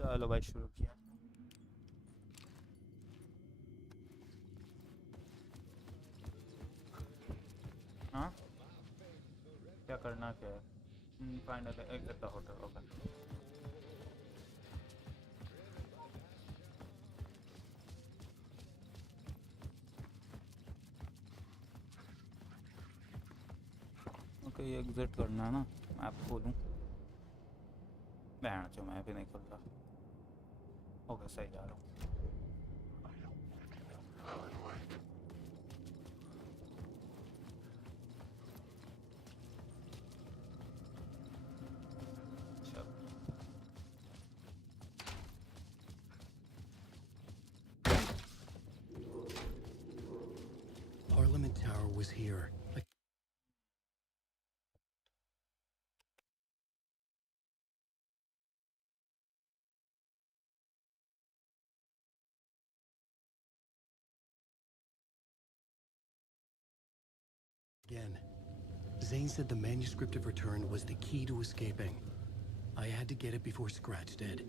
चलो भाई शुरू किया। हाँ क्या करना क्या है? Find exit the hotel. Okay okay ये एग्जिट करना है ना। मैप खोलूँ? बैठ जो मैं भी नहीं खोल रहा। ओके सही जा रहा हूँ। Parliament Tower was here. Again. Zane said the manuscript of return was the key to escaping. I had to get it before Scratch did.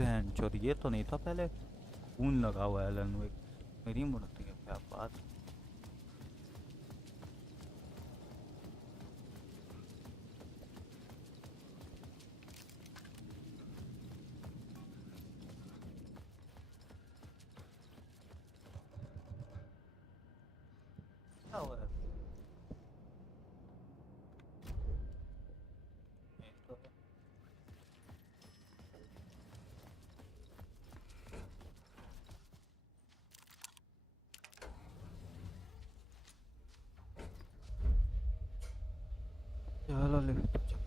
बहन चोर ये तो नहीं था पहले। खून लगा हुआ है एलन वेक। मेरी मूर्ति है क्या बात। क्या हुआ है? ये तो है। चलो लिफ्ट चल।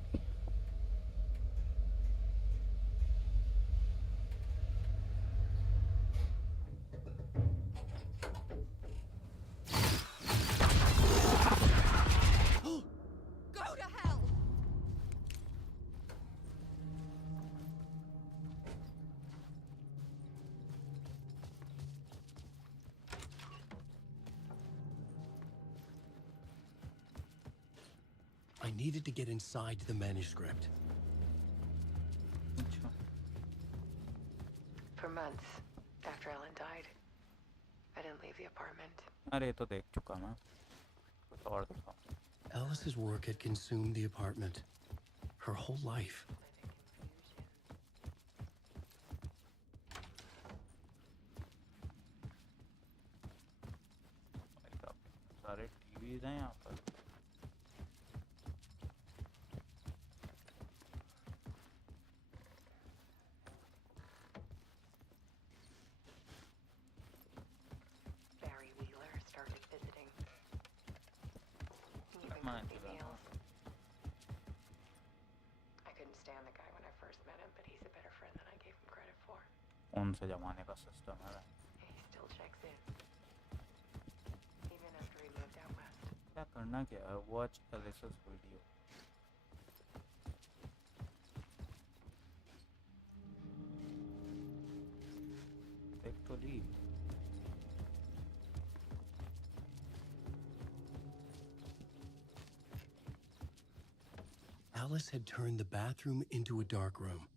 Go to hell! I needed to get inside the manuscript. अच्छा For months after Ellen died, I didn't leave the apartment. अरे ये तो देख चुका मैं। कुछ और दिखाओ। Alice's work had consumed the apartment. Her whole life. सारे टीवीज हैं यहाँ पर। Barry Wheeler started visiting. हाँ Need चला meals? I couldn't stand the guy when I first met him, but he's a better friend than I gave him credit for. कौन से ज़माने का सिस्टम है He still checks in, even after he moved out west. क्या करना क्या है watch एलिसस video देख तो ली Alice had turned the bathroom into a dark room.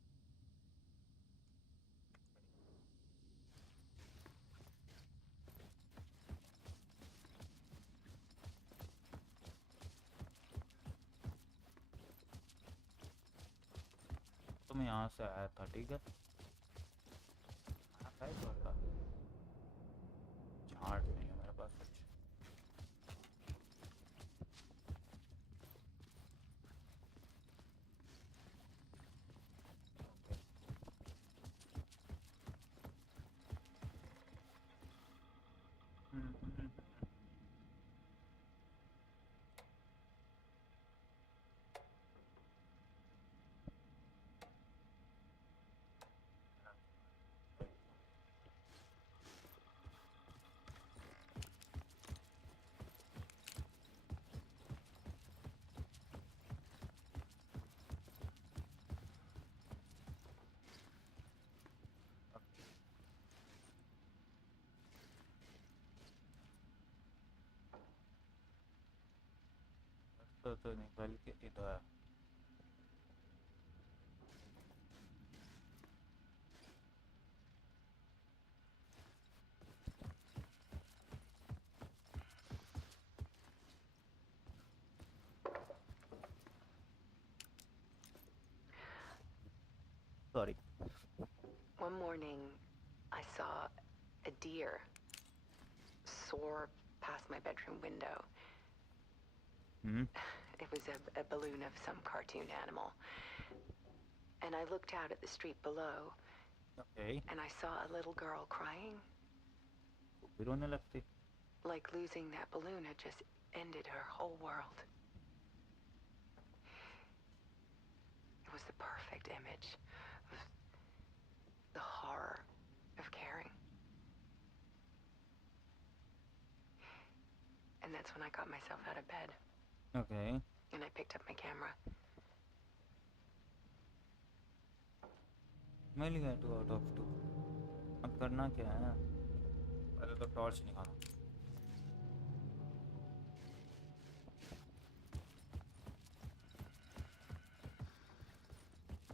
तो मैं यहाँ से आया था ठीक है राइट होता झाड़ नहीं है मेरे पास कुछ तो निकल के इधर sorry One morning, I saw a deer soar past my bedroom window. It was a balloon of some cartoon animal. And I looked out at the street below, okay and I saw a little girl crying. फिर रोने लगती Like losing that balloon had just ended her whole world. It was the perfect image of the horror of caring. And that's when I got myself out of bed. okay And I picked up my camera. मिल गया 2 out of 2 अब करना क्या है पहले तो torch निकालो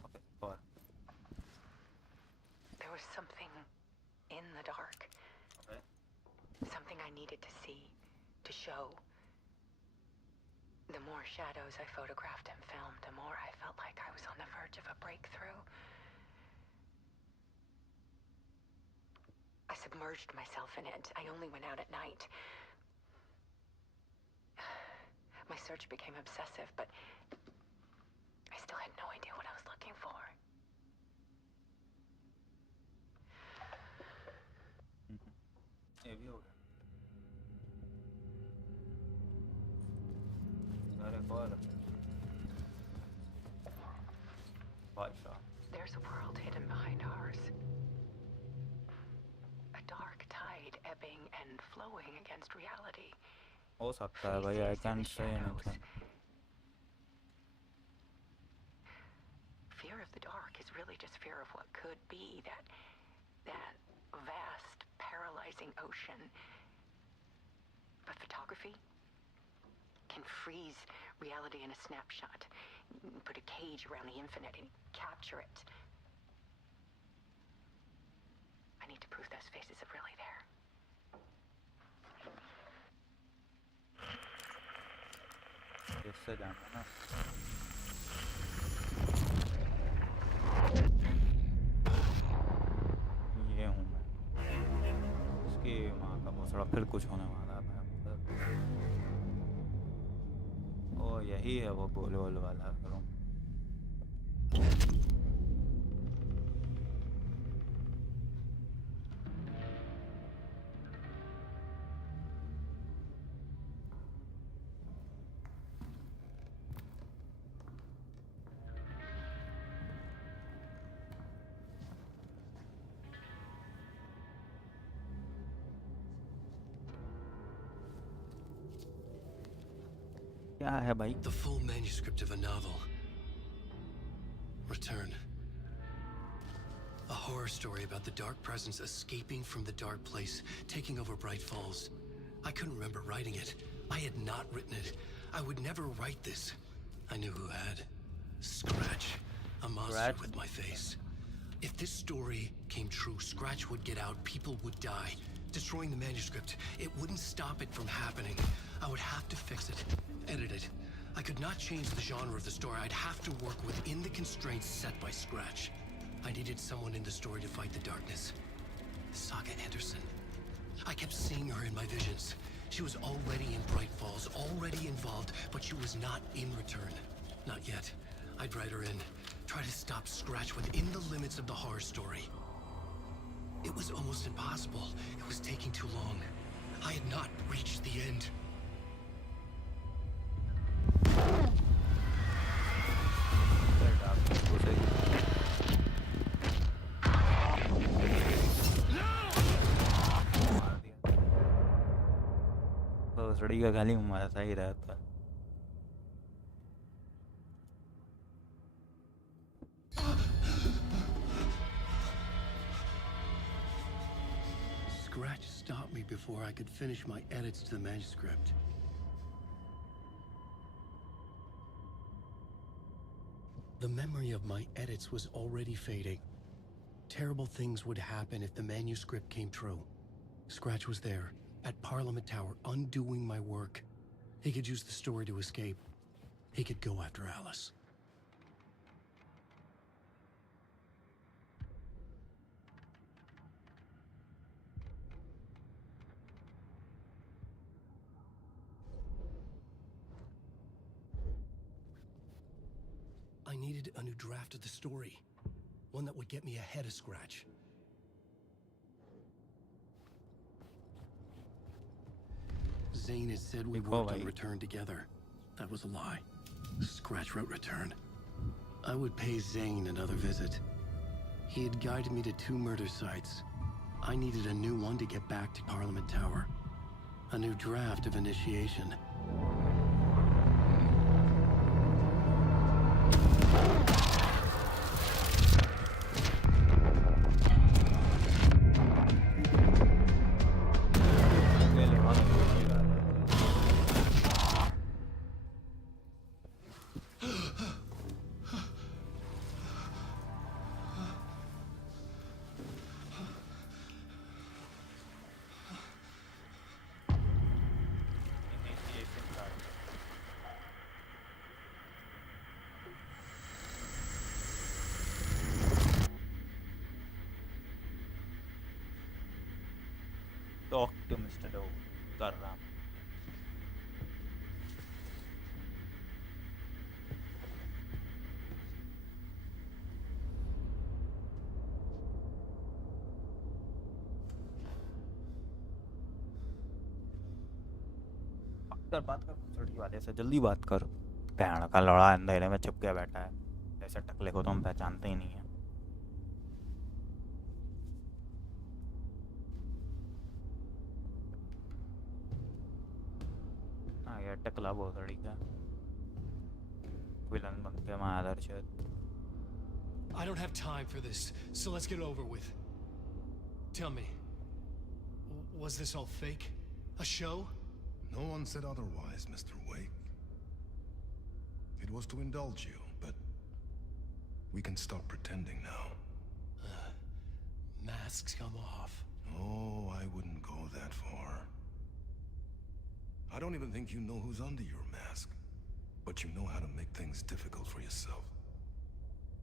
okay और There was something in the dark. Okay Something I needed to see, to show. The more shadows I photographed and filmed, the more I felt like I was on the verge of a breakthrough. I submerged myself in it. I only went out at night. My search became obsessive, but I still had no idea what I was looking for. ये भी हो गया अरे और भाई साहब There's a world hidden behind ours. A dark tide ebbing and flowing against reality. हो सकता है भाई I can say anything Fear of the dark is really just fear of what could be, that vast, paralyzing ocean. But photography can freeze reality in a snapshot, put a cage around the infinite and capture it. I need to prove those faces are really there. इससे जाना ना ये हूँ मैं इसकी माँ का भोसड़ा फिर कुछ होने वाला है ओ यही है वो गोल गोल वाला करूँ क्या है भाई? The full manuscript of a novel. Return. A horror story about the dark presence escaping from the dark place, taking over Bright Falls. I couldn't remember writing it. I had not written it. I would never write this. I knew who had. Scratch. A monster Scratch? with my face. If this story came true, Scratch would get out, people would die. Destroying the manuscript, it wouldn't stop it from happening. I would have to fix it, edit it. I could not change the genre of the story. I'd have to work within the constraints set by Scratch. I needed someone in the story to fight the darkness. Saga Anderson. I kept seeing her in my visions. She was already in Bright Falls, already involved, but she was not in Return. Not yet. I'd write her in, try to stop Scratch within the limits of the horror story. It was almost impossible. It was taking too long. I had not reached the end. भोसड़ी का खाली मजा ही रहता है। Scratch stopped me before I could finish my edits to the manuscript. The memory of my edits was already fading. Terrible things would happen if the manuscript came true. Scratch was there, at Parliament Tower, undoing my work. He could use the story to escape. He could go after Alice. I needed a new draft of the story. One that would get me ahead of Scratch. Zane had said we worked on Return together. That was a lie. Scratch wrote Return. I would pay Zane another visit. He had guided me to 2 murder sites. I needed a new one to get back to Parliament Tower. A new draft of Initiation. Talk to Mr. Doe कर रहा हूँ। बात कर भोसड़ी वाले से, जल्दी बात कर। भैंड का लड़ा अंधेरे में छुप के बैठा है, ऐसे टकले को तो हम पहचानते ही नहीं है। टकला भोसड़ी का विलन बन के महादर्शक। I don't have time for this, so let's get over with. Tell me, was this all fake? A show? No one said otherwise, Mr. Wake. It was to indulge you, but we can stop pretending now. Masks come off. Oh, I wouldn't go that far. I don't even think you know who's under your mask, but you know how to make things difficult for yourself.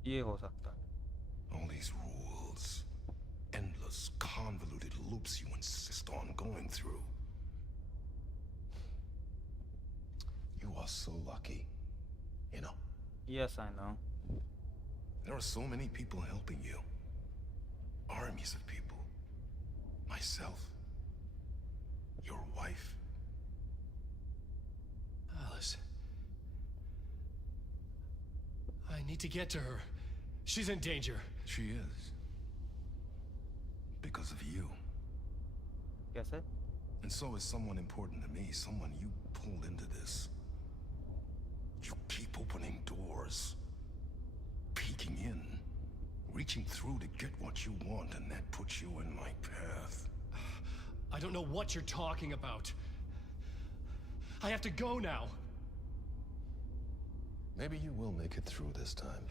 ये हो सकता है। All these rules, endless, convoluted loops you insist on going through. You are so lucky, you know. Yes, I know. There are so many people helping you. Armies of people. Myself. Your wife. Alice. I need to get to her. She's in danger. She is. Because of you. कैसे? And so is someone important to me, someone you pulled into this. You keep opening doors, peeking in, reaching through to get what you want, and that puts you in my path. I don't know what you're talking about. I have to go now. Maybe you will make it through this time.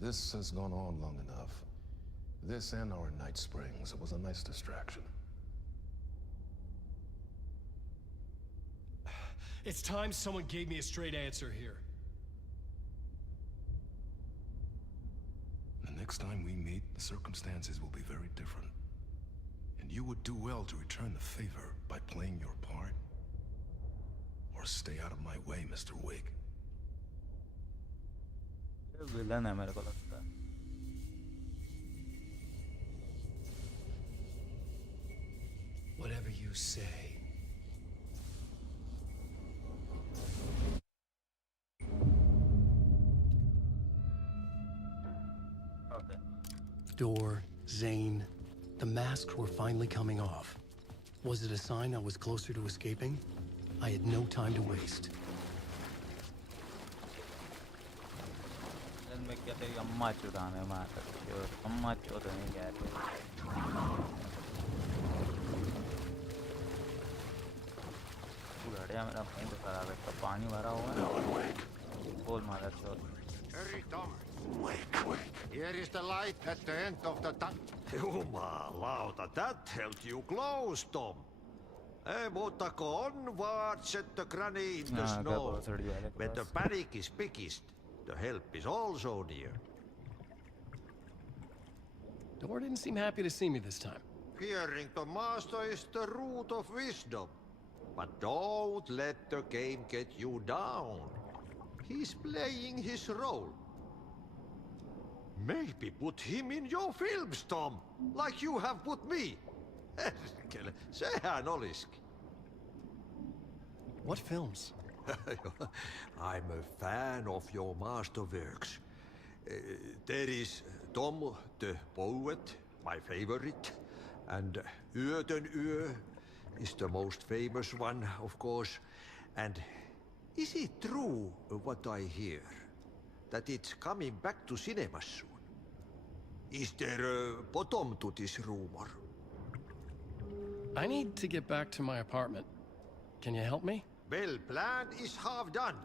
This has gone on long enough. This and our night springs. It was a nice distraction. It's time someone gave me a straight answer here. The next time we meet, the circumstances will be very different. And you would do well to return the favor by playing your part. Or stay out of my way, Mr. Wake. ये villain है मेरे को लगता है. Whatever you say. Okay. Door, Zane, the masks were finally coming off. Was it a sign I was closer to escaping? I had no time to waste. Then मैं क्या तेरी अम्मा चुराने में आ सकती हो. अम्मा चुराने गया तो. बढ़िया मेरा मुंह खराब है. इसका पानी भरा हुआ है. बोल मारा चोर. Hurry, Tom. Here is the light at the end of the tunnel. Jumalauta, that held you close, Tom. Mutta go onward, said the granny in the snow. When the panic is biggest, the help is also near. Door didn't seem happy to see me this time. Hearing the master is the root of wisdom. But don't let the game get you down. He's playing his role. Maybe put him in your films, Tom, like you have put me. Sehän olisikin. What films? I'm a fan of your masterworks. There is Tom the Poet, my favorite, and Yöden Yö is the most famous one, of course. And is it true what I hear, that it's coming back to cinemas soon? Is there a bottom to this rumor? I need to get back to my apartment. Can you help me? Well, plan is half done.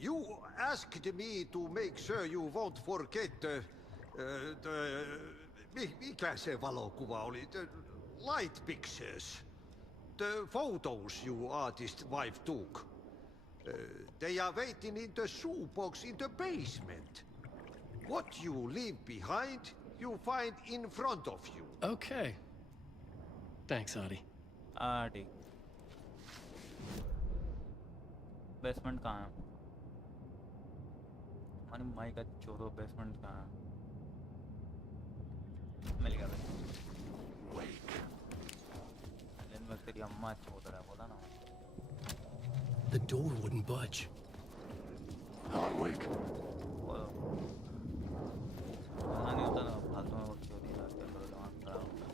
You asked me to make sure you won't forget mikä se valokuva oli? The light pictures. The photos your artist wife took. They are waiting in the shoebox in the basement. What you leave behind, you find in front of you. Okay. Thanks, Adi. ठीक. Basement कहाँ है? हमारी माई का चोरो basement कहाँ है? मिल गया भाई. लेकिन मैं तेरी अम्मा चोद रहा बोला ना. The door wouldn't budge. पता नहीं होता ना फालतू में वो चोरी करते हैं. मेरा दिमाग खराब होता है.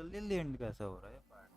जल्दी जल्दी एंड कैसे हो रहा है पार्ट?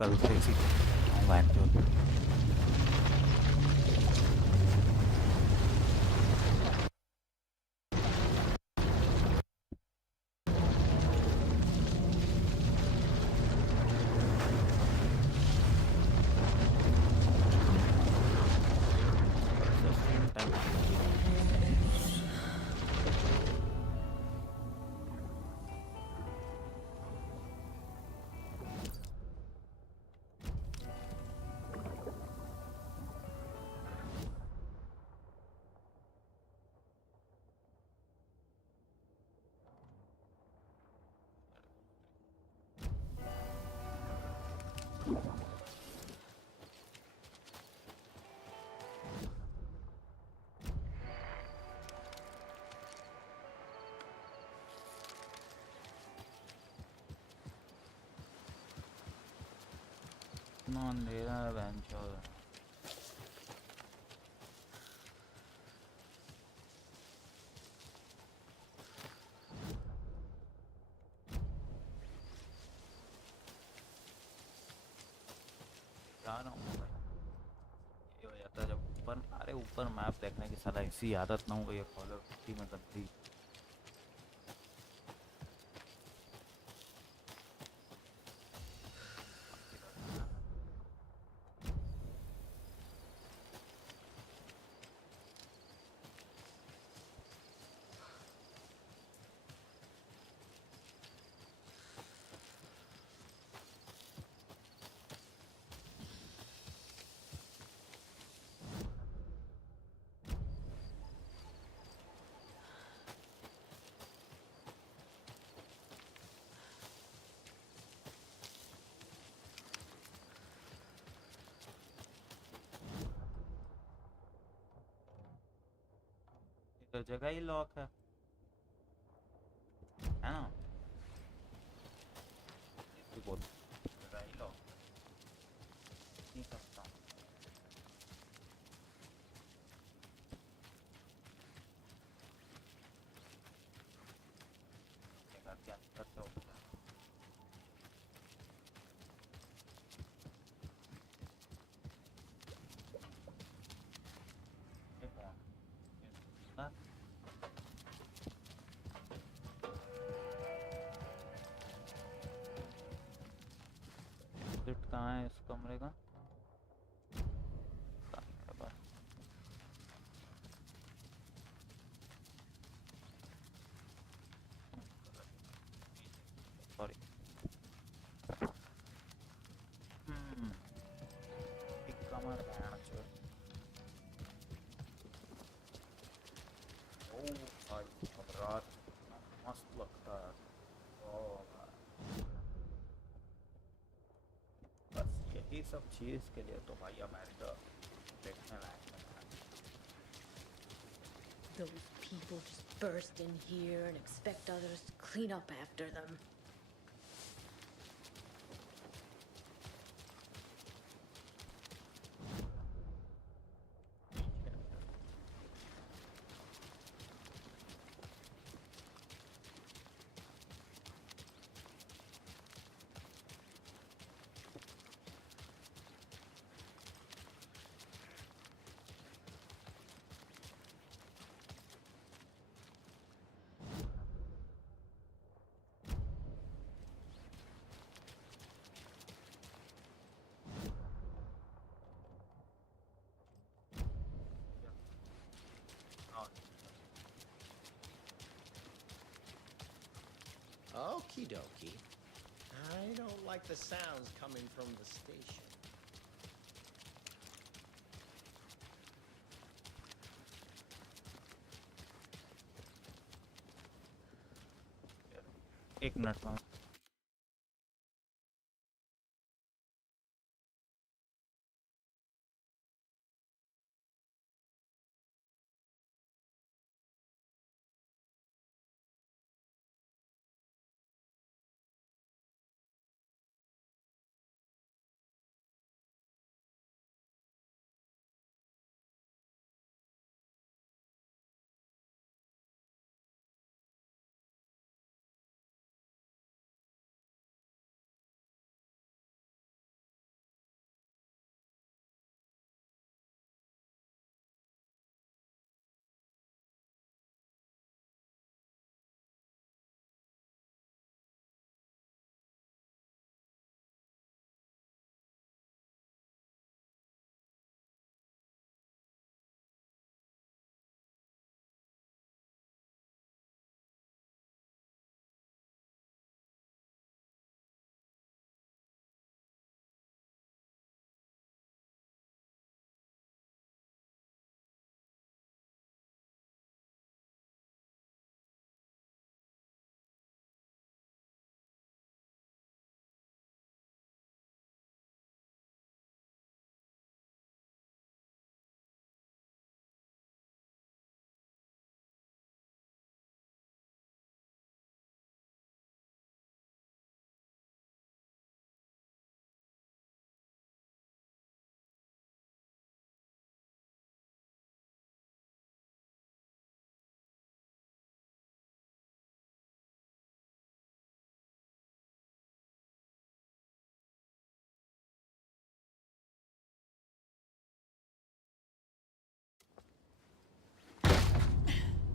कल से इसी को इतना अंधेरा है बेंचोर। जा रहा हूँ भाई। ये हो जाता है जब ऊपर, अरे ऊपर मैप देखने की साला ऐसी आदत ना हो गई है कॉल ऑफ ड्यूटी में गंदी। तो जगह ही लॉक है ना? ये बोल जगह ही लॉक नहीं सकता। जगह के अंदर से होता है। ये कौन? हाँ? एग्जिट कहाँ है इस कमरे का? कहाँ है मेरे पास? सॉरी। एक कमरा है अच्छा। ओह भाई कमरा मस्त लगता है। ओह भाई, बस यही सब चीज़ के लिए तो भाई अमेरिका देखने लायक है। Those people just burst in here and expect others to clean up after them. Okie dokie. I don't like the sounds coming from the station. एक मिनट में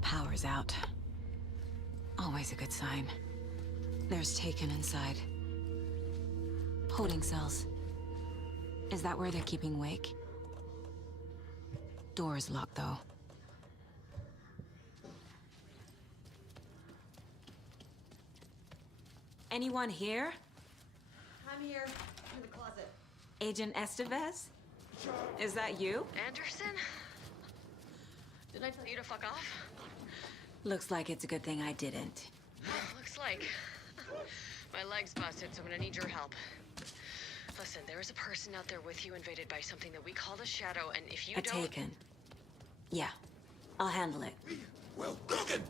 Power's out. Always a good sign. There's Taken inside. Holding cells. Is that where they're keeping Wake? Door's locked, though. Anyone here? I'm here. In the closet. Agent Estevez? Is that you? Anderson? Didn't I tell you to fuck off? Looks like it's a good thing I didn't. Looks like. My leg's busted, so I'm gonna need your help. Listen, there is a person out there with you invaded by something that we call the Shadow, and if you A don't... Taken. Yeah, I'll handle it. Well, cooking!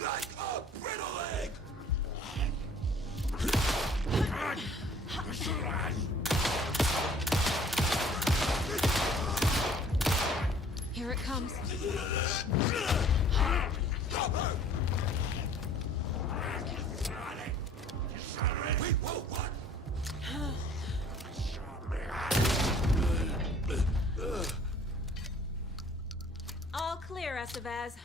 Like a brittle egg! Here it comes. Wait, whoa, what? All clear, Estevez.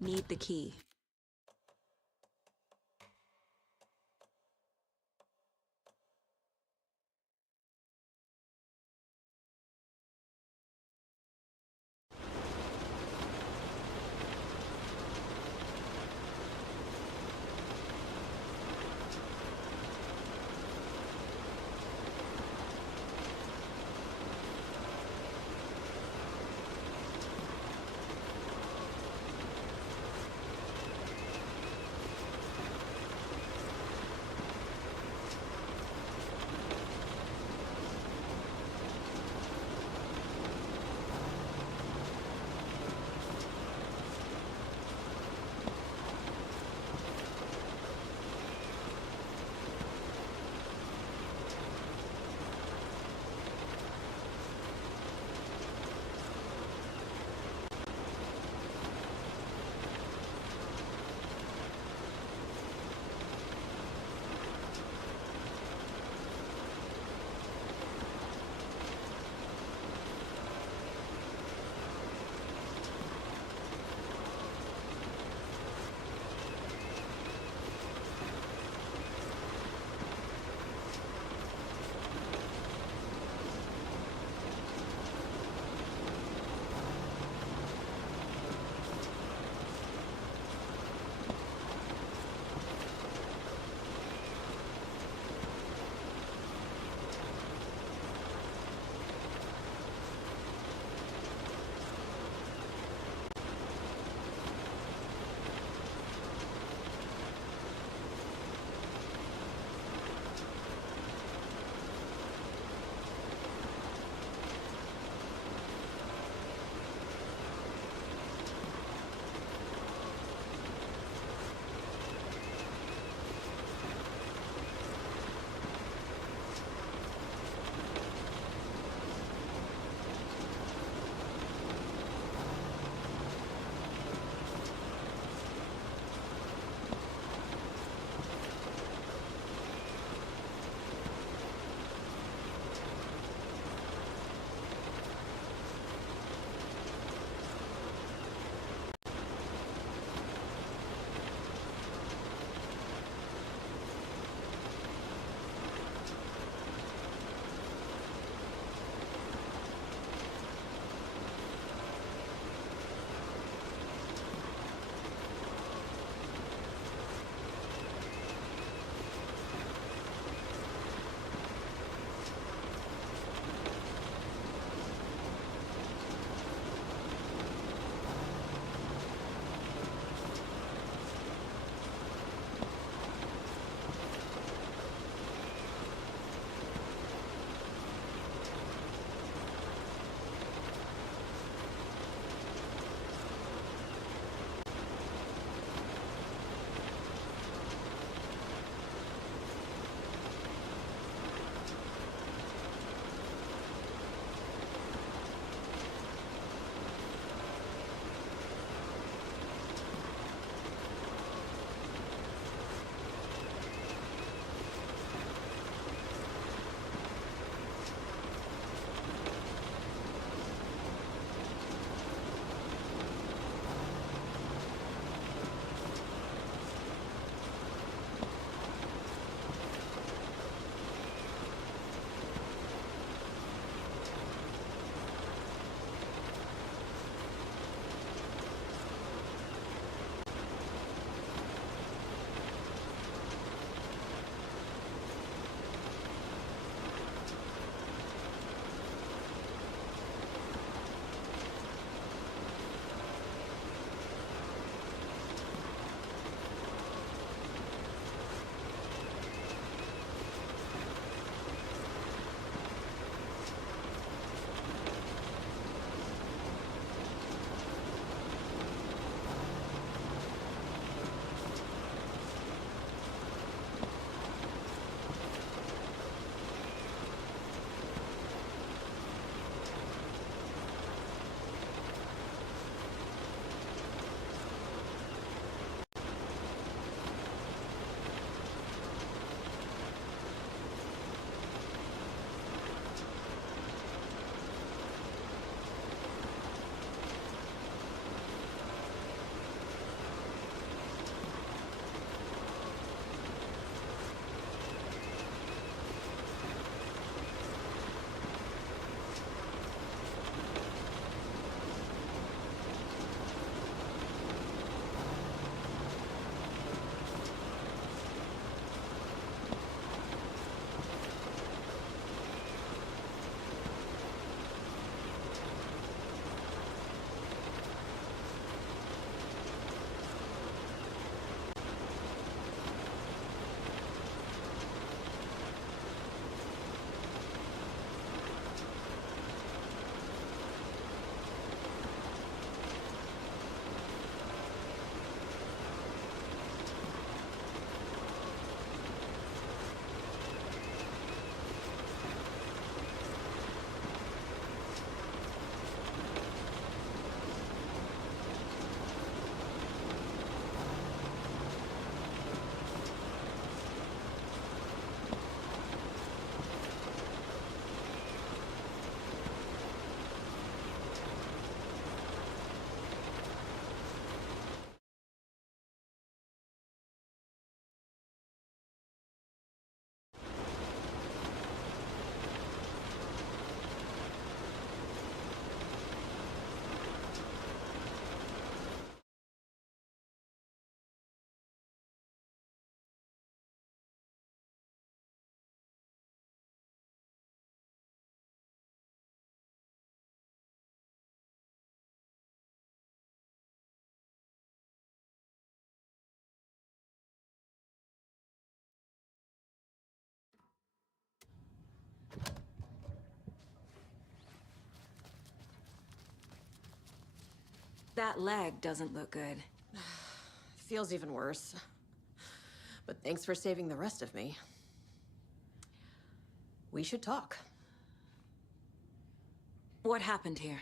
Need the key. That leg doesn't look good. Feels even worse. But thanks for saving the rest of me. We should talk. What happened here?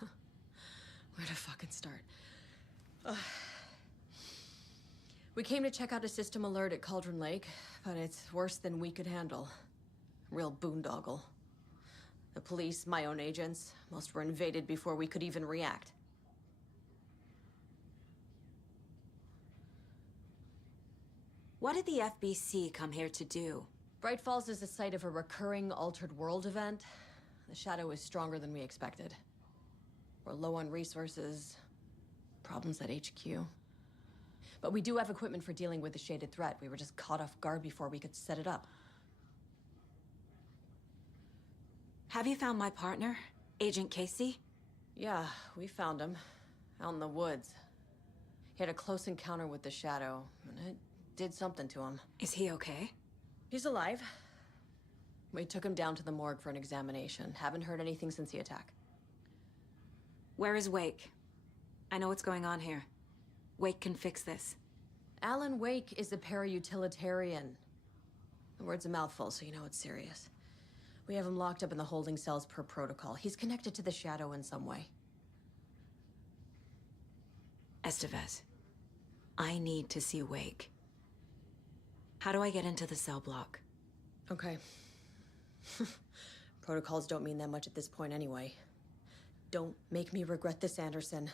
Where to fucking start? We came to check out a system alert at Cauldron Lake, but it's worse than we could handle. Real boondoggle. The police, my own agents, most were invaded before we could even react. What did the FBC come here to do? Bright Falls is the site of a recurring Altered World event. The Shadow is stronger than we expected. We're low on resources, problems at HQ. But we do have equipment for dealing with the shaded threat. We were just caught off guard before we could set it up. Have you found my partner, Agent Casey? Yeah, we found him. Out in the woods. He had a close encounter with the Shadow, and it did something to him. Is he okay? He's alive. We took him down to the morgue for an examination. Haven't heard anything since the attack. Where is Wake? I know what's going on here. Wake can fix this. Alan Wake is a para-utilitarian. The word's a mouthful, so you know it's serious. We have him locked up in the holding cells per protocol. He's connected to the Shadow in some way. Estevez, I need to see Wake. How do I get into the cell block? Okay. Protocols don't mean that much at this point anyway. Don't make me regret this, Anderson.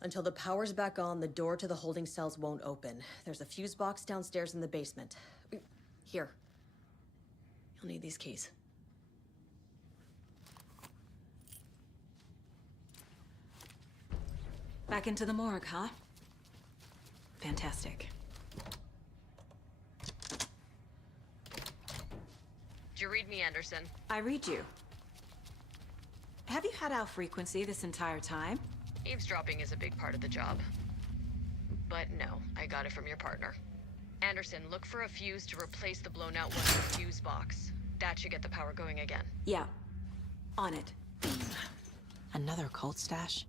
Until the power's back on, the door to the holding cells won't open. There's a fuse box downstairs in the basement. Here. You'll need these keys. Back into the morgue, huh? Fantastic. Did you read me, Anderson? I read you. Have you had our frequency this entire time? Eavesdropping is a big part of the job. But no, I got it from your partner. Anderson, look for a fuse to replace the blown out one in the fuse box. That should get the power going again. Yeah. On it. Another cult stash?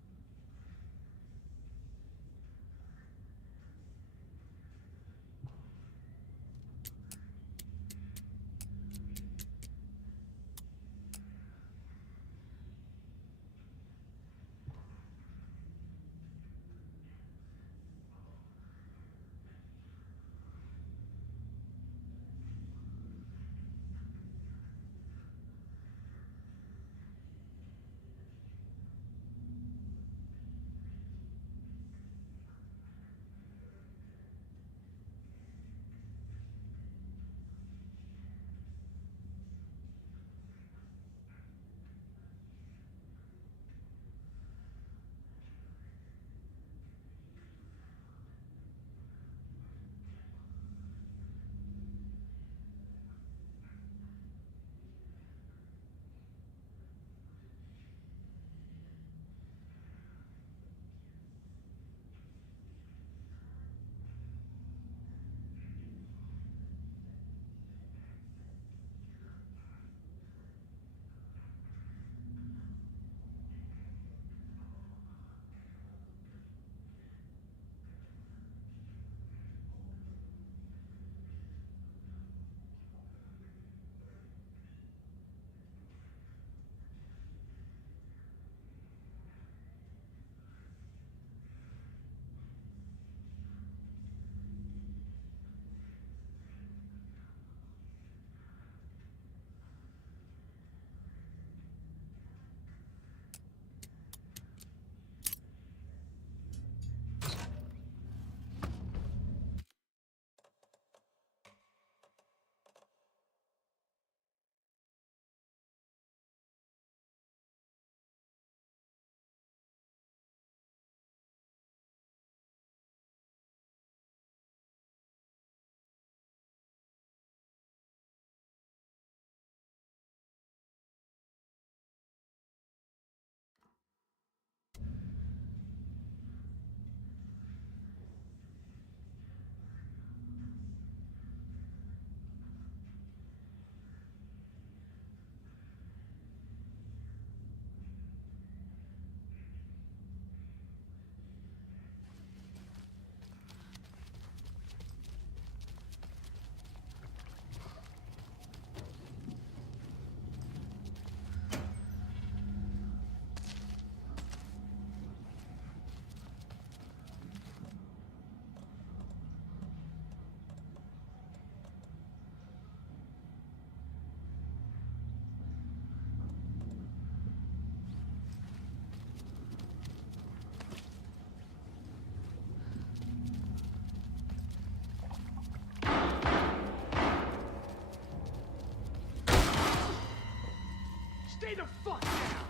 Stay the fuck down!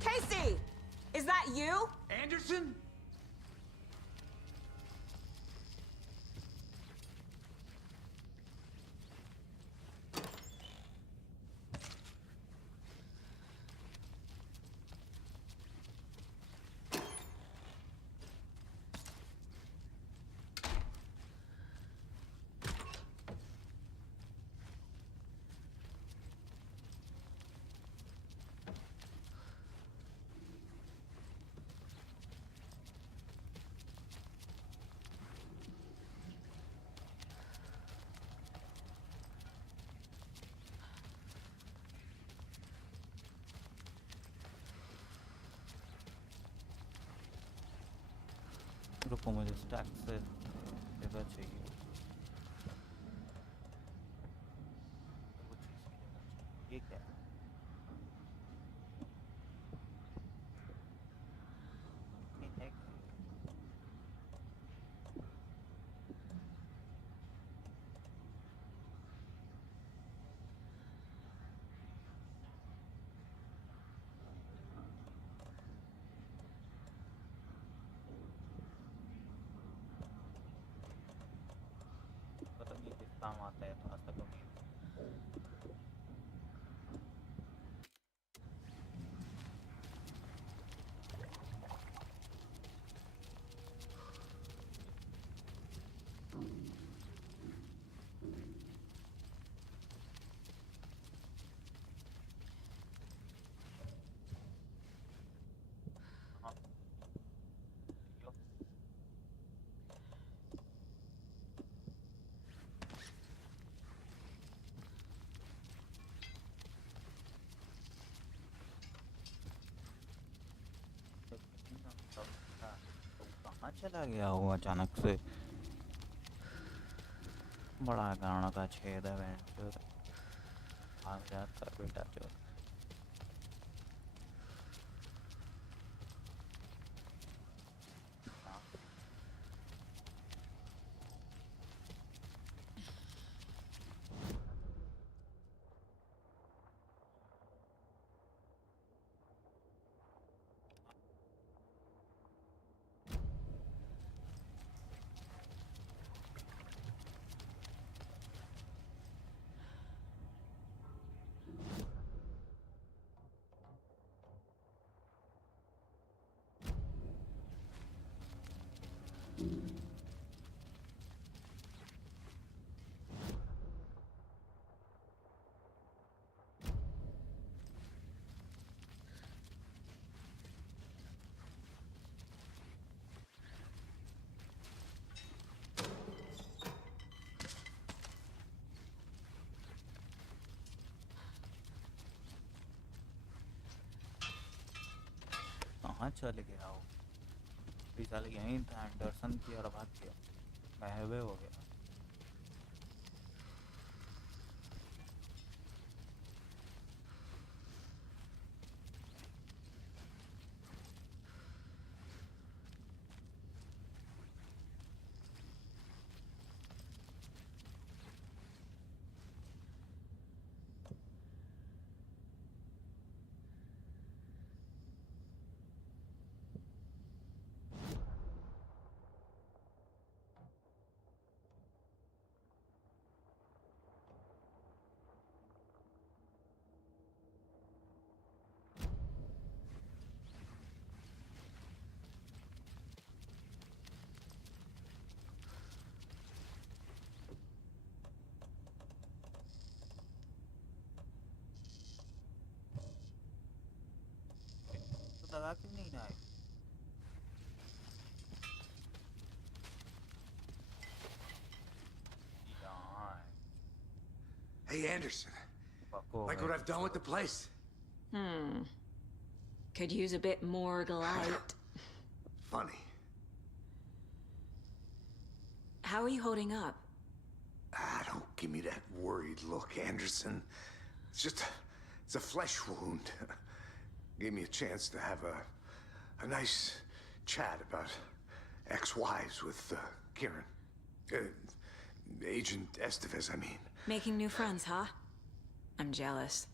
Casey! Is that you? Anderson? रुको मुझे stack से जगह चाहिए वो चीज़ की जगह चाहिए ये क्या है ये है क्या पता नहीं किस काम आता है तो आज तक नहीं हाँ यो कहाँ चला गया वो अचानक से बड़ा गाना का छेद है वेंचर भाग जाता है बेटा चोर हाँ, कहाँ चले गया वो अभी साले यहीं था एंडरसन की और भाग गया महवे हो गया तो दगा क्यों नहीं आए यहाँ है Hey, Anderson. पको Like है what I've done with the चोर place? Could use a bit more light. Funny. How are you holding up? Ah, don't give me that worried look, Anderson. It's a flesh wound. Gave me a chance to have a nice chat about ex-wives with Kieran. Agent Estevez, I mean. Making new friends, huh? I'm jealous.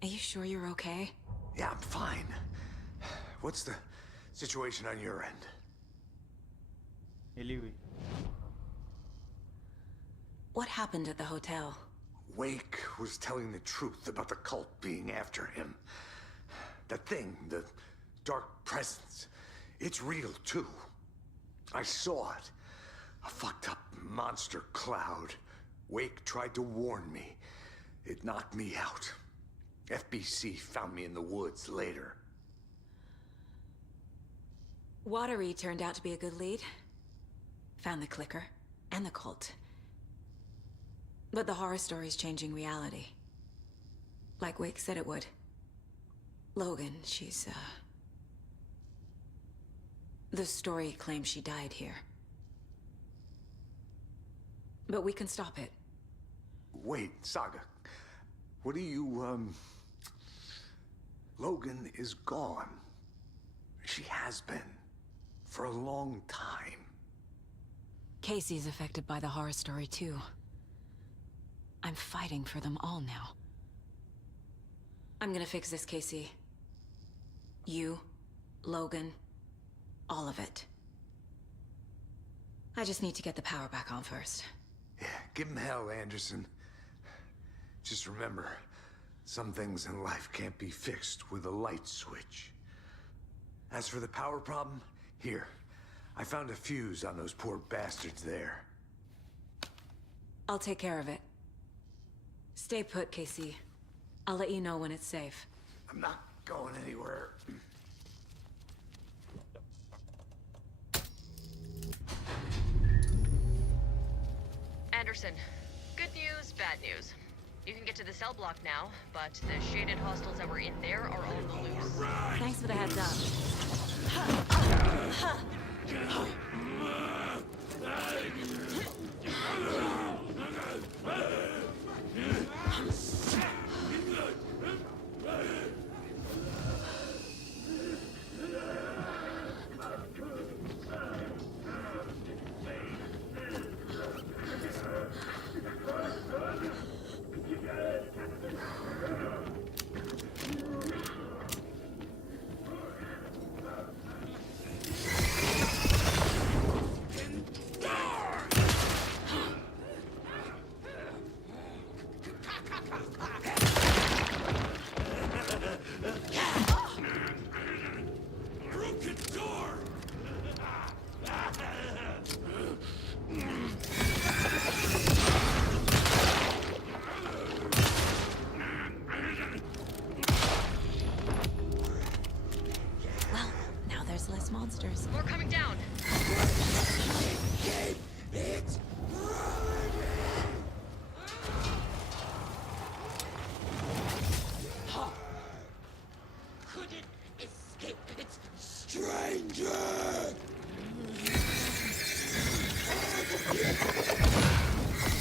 Are you sure you're okay? Yeah, I'm fine. What's the situation on your end? हिली हुई. What happened at the hotel? Wake was telling the truth about the cult being after him. That thing, the dark presence, it's real too. I saw it. A fucked up monster cloud. Wake tried to warn me. It knocked me out. FBC found me in the woods later. Watery turned out to be a good lead. Found the clicker and the cult. But the horror story's changing reality. Like Wake said it would. Logan, she's, the story claims she died here. But we can stop it. Wait, Saga. What do you, Logan is gone. She has been. For a long time. Casey's affected by the horror story, too. I'm fighting for them all now. I'm gonna fix this, Casey. You, Logan, all of it. I just need to get the power back on first. Yeah, give him hell, Anderson. Just remember, some things in life can't be fixed with a light switch. As for the power problem, here. I found a fuse on those poor bastards there. I'll take care of it. Stay put, Casey. I'll let you know when it's safe. I'm not going anywhere. Anderson, good news, bad news. You can get to the cell block now, but the shaded hostiles that were in there are on the loose. Thanks for the heads up. Monsters. More coming down. Couldn't escape its stranger.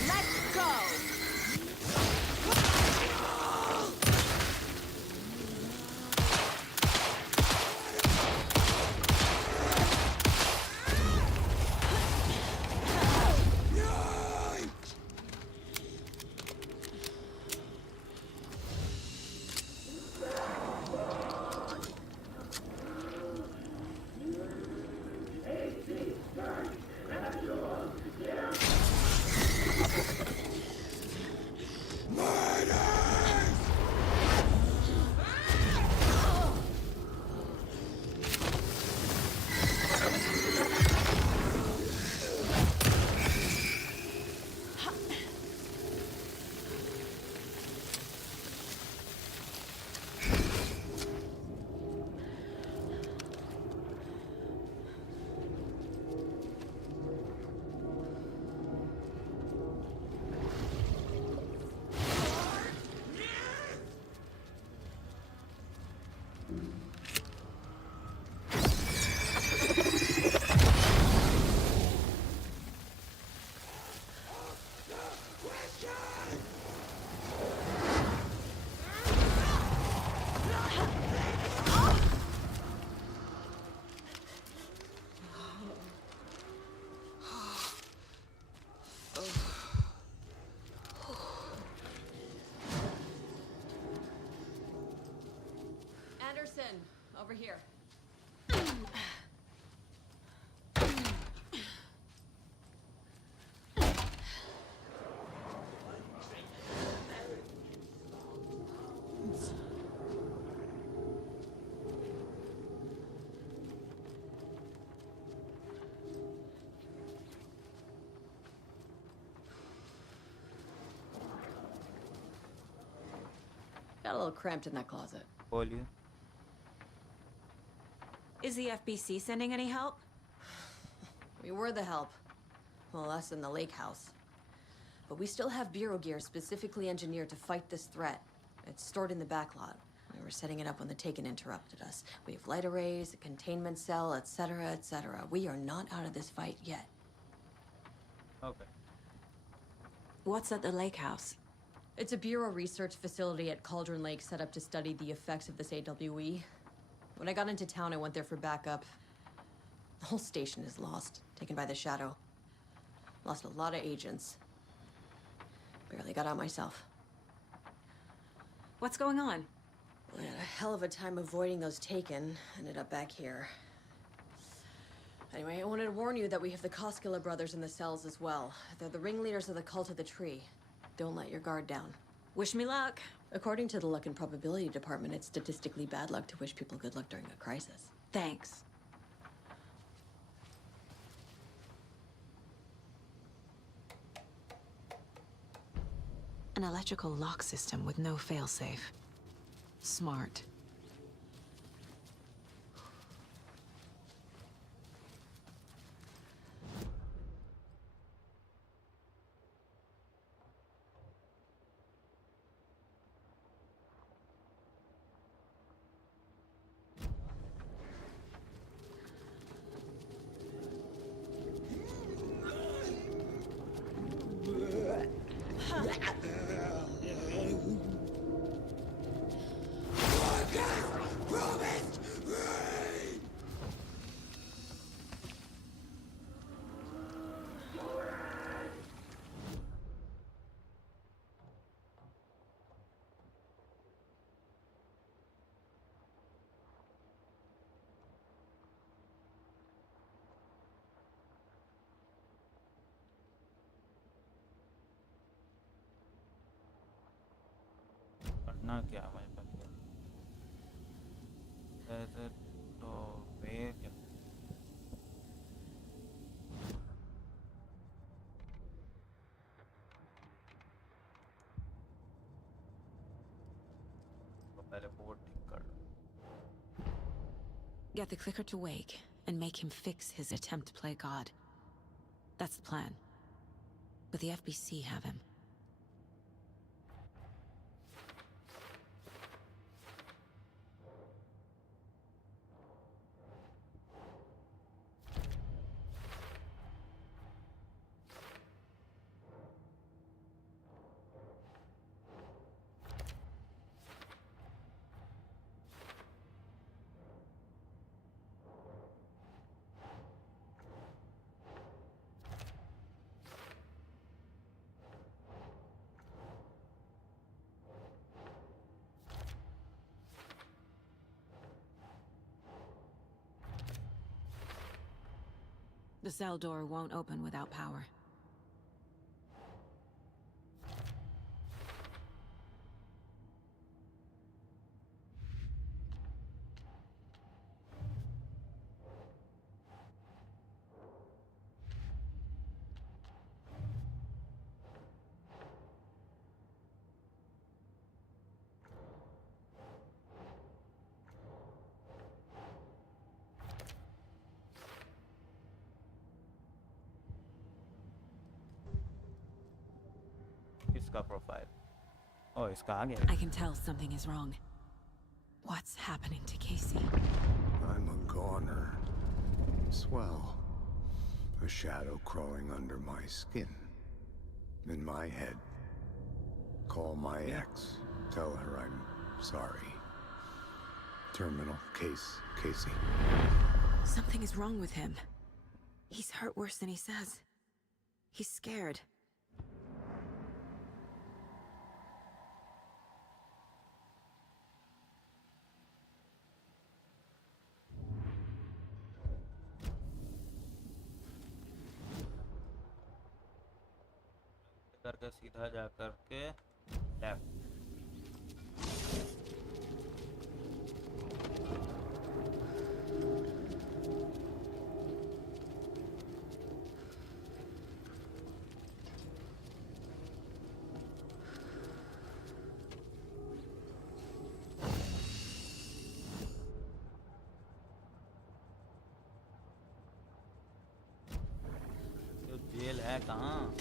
Let's go! Anderson, over here. Got a little cramped in that closet. बोलिए. Is the FBC sending any help? We were the help. Well, us in the lake house. But we still have Bureau gear specifically engineered to fight this threat. It's stored in the backlot. We were setting it up when the Taken interrupted us. We have light arrays, a containment cell, etc., etc. We are not out of this fight yet. Okay. What's at the lake house? It's a Bureau research facility at Cauldron Lake set up to study the effects of this AWE. When I got into town, I went there for backup. The whole station is lost, taken by the Shadow. Lost a lot of agents. Barely got out myself. What's going on? We had a hell of a time avoiding those Taken. Ended up back here. Anyway, I wanted to warn you that we have the Koskela brothers in the cells as well. They're the ringleaders of the Cult of the Tree. Don't let your guard down. Wish me luck. According to the Luck and Probability Department, it's statistically bad luck to wish people good luck during a crisis. Thanks. An electrical lock system with no failsafe. Smart. करना क्या है मेरे पास? ऐसे तो वे क्या? तो पहले board ठीक कर लो. Get the clicker to wake and make him fix his attempt to play God. That's the plan. But the FBC have him. The cell door won't open without power. इसका प्रोफाइल. Oh, इसका आ गया. I can tell something is wrong. What's happening to Casey? I'm a goner. Swell. A shadow crawling under my skin. In my head. Call my ex. Tell her I'm sorry. Terminal case, Casey. Something is wrong with him. He's hurt worse than he says. He's scared. करके सीधा जा करके left. तो jail है कहाँ?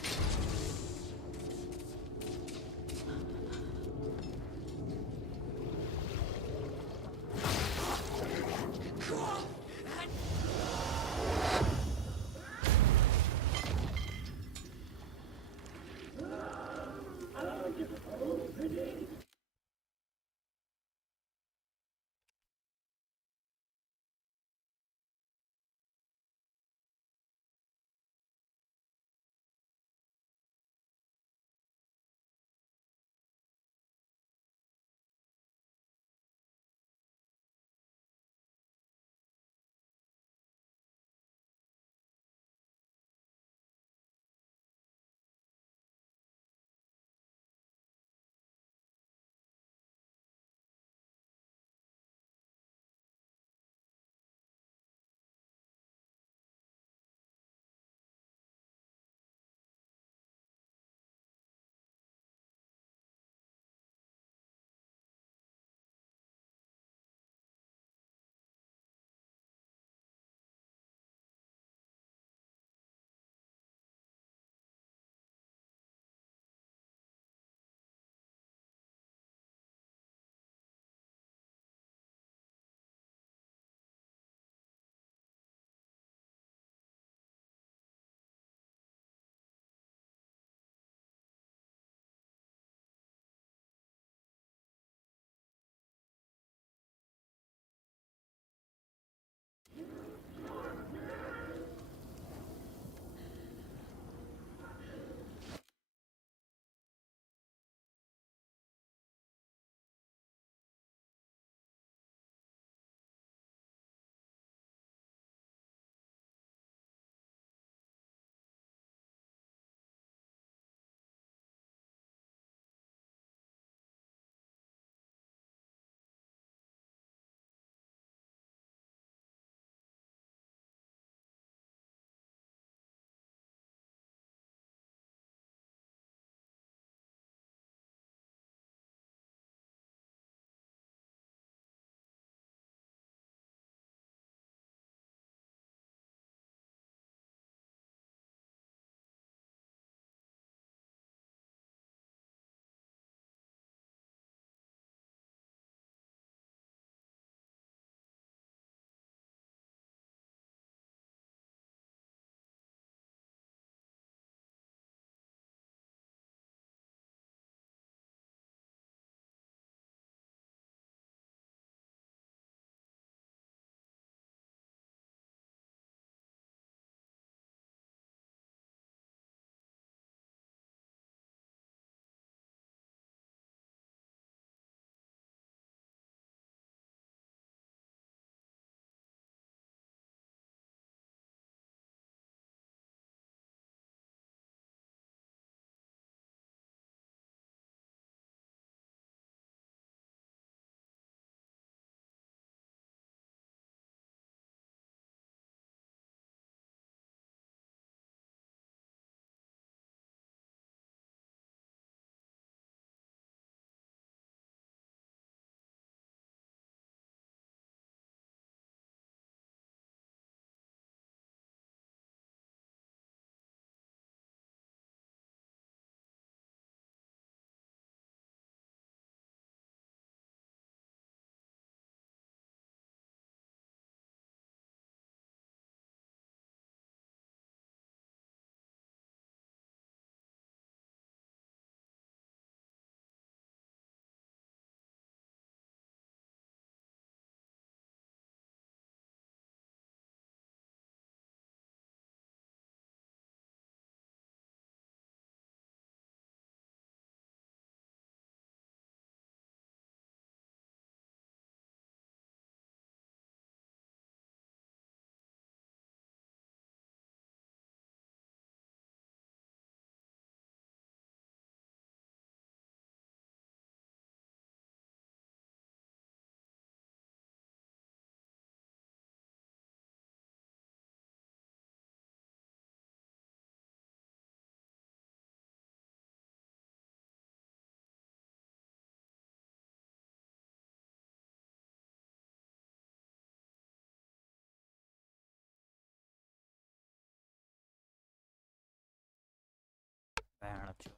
बहन अच्छा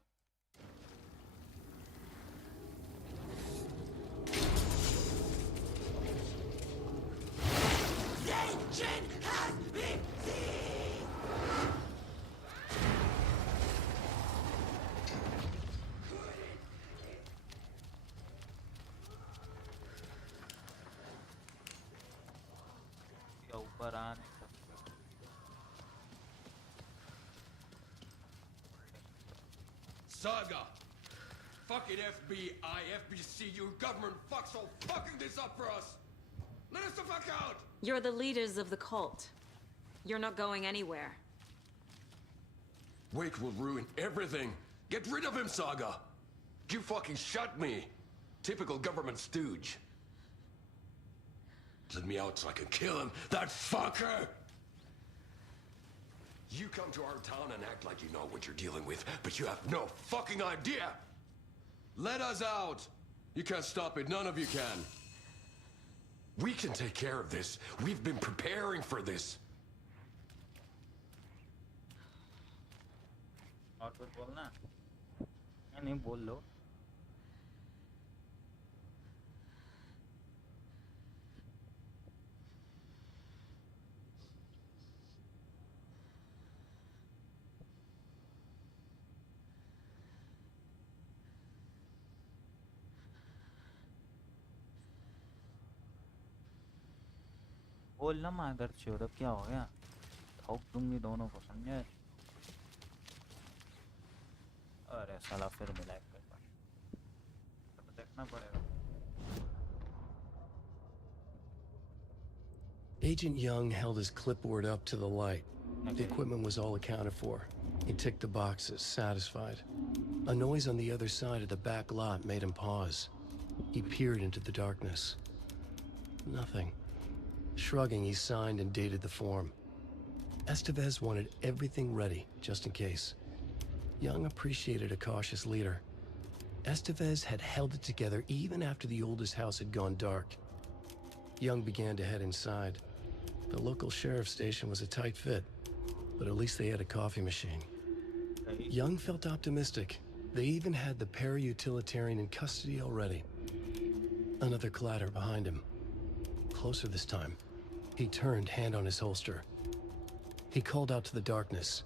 Legend has been seen! या ऊपर आने Saga! Fucking FBI, FBC, your government fucks all fucking this up for us! Let us the fuck out! You're the leaders of the cult. You're not going anywhere. Wake will ruin everything! Get rid of him, Saga! You fucking shot me! Typical government stooge. Let me out so I can kill him, that fucker! You come to our town and act like you know what you're dealing with, but you have no fucking idea! Let us out! You can't stop it, none of you can. We can take care of this. We've been preparing for this. और कुछ बोलना नहीं बोल लो बोलना मादर चोद अब क्या हो गया ठोक दूंगी दोनों को समझे अरे साला फिर मिला एक बार तो देखना पड़ेगा Agent Young held his clipboard up to the light. The equipment was all accounted for. He ticked the boxes, satisfied. A noise on the other side of the back lot made him pause. He peered into the darkness. Nothing. Shrugging, he signed and dated the form. Estevez wanted everything ready, just in case. Young appreciated a cautious leader. Estevez had held it together even after the oldest house had gone dark. Young began to head inside. The local sheriff's station was a tight fit, but at least they had a coffee machine. Young felt optimistic. They even had the para-utilitarian in custody already. Another clatter behind him. Closer this time. He turned, hand on his holster. He called out to the darkness.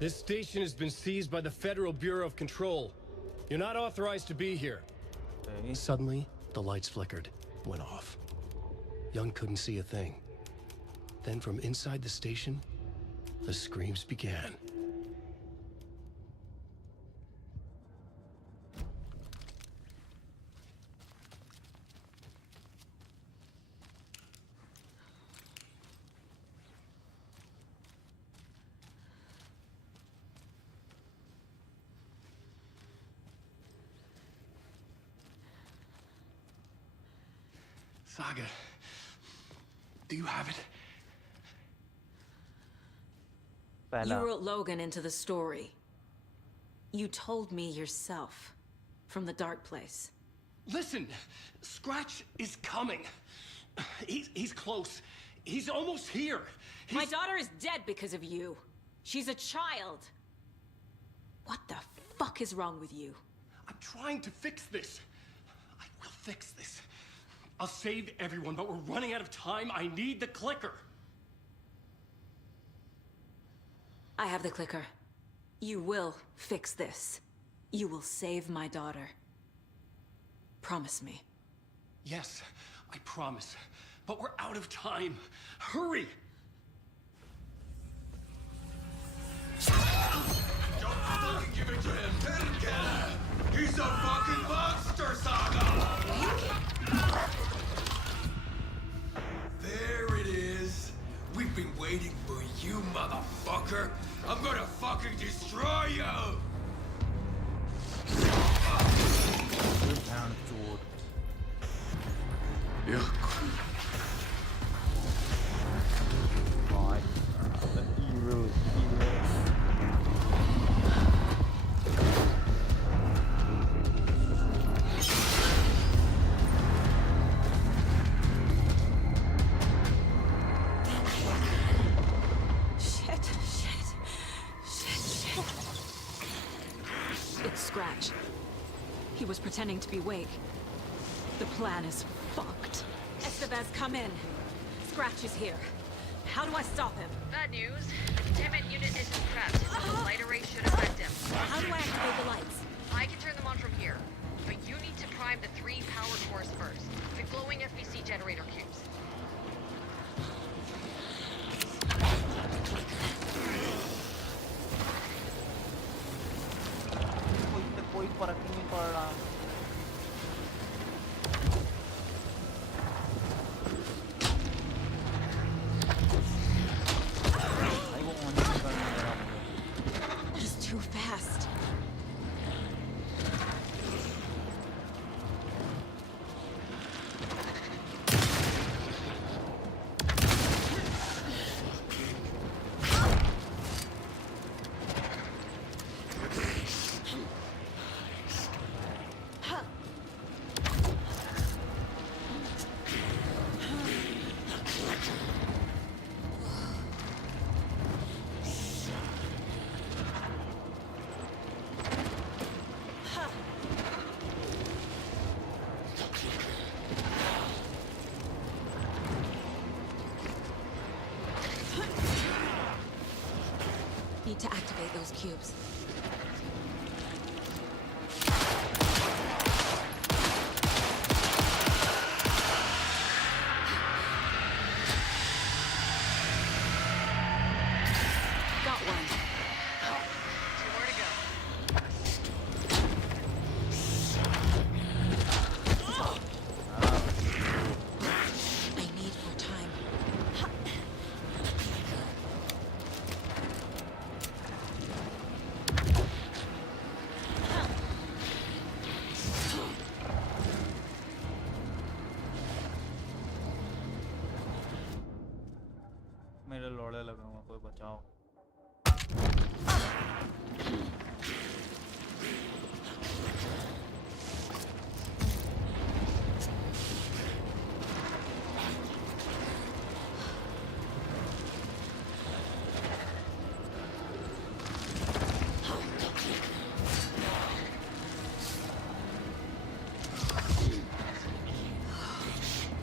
This station has been seized by the Federal Bureau of Control. You're not authorized to be here. Suddenly, the lights flickered, went off. Young couldn't see a thing. Then from inside the station, the screams began. Saga, do you have it? You wrote Logan into the story. You told me yourself. From the dark place. Listen, Scratch is coming. He's close. He's almost here. My daughter is dead because of you. She's a child. What the fuck is wrong with you? I'm trying to fix this. I will fix this. I'll save everyone, but we're running out of time. I need the clicker. I have the clicker. You will fix this. You will save my daughter. Promise me. Yes, I promise. But we're out of time. Hurry! Don't fucking give it to him! He's a fucking monster, Saga! There it is. We've been waiting for you, motherfucker. I'm gonna fucking destroy you! Yeah. He was pretending to be Wake. The plan is fucked. Estevez, come in. Scratch is here. How do I stop him? Bad news. The containment unit isn't prepped. The light array should affect him. How do I activate the lights? I can turn them on from here. But you need to prime the 3 power cores first. The glowing FBC generator cubes. कोई फर्क ही नहीं पड़ रहा। He's too fast. Need to activate those cubes. Got one. 2 more to go. I need more time. मेरे लोड़े लगे हुए, कोई बचाओ।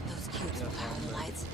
Those cubes will power the lights.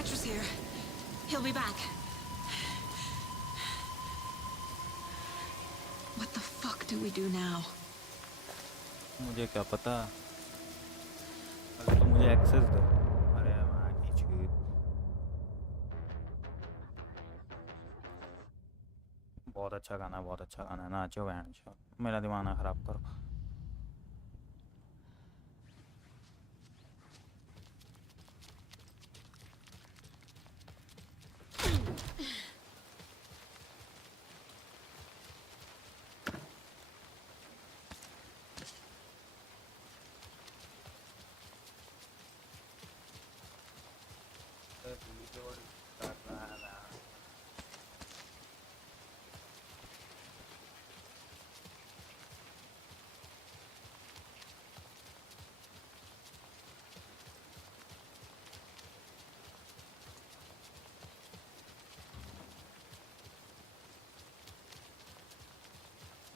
Scratch was here. He'll be back. What the fuck do we do now? मुझे क्या पता, अगर तो मुझे एक्सेस दो। अरे माँ की चीज, बहुत अच्छा गाना, बहुत अच्छा गाना, नाचो बहन चो, मेरा दिमाग ना खराब करो।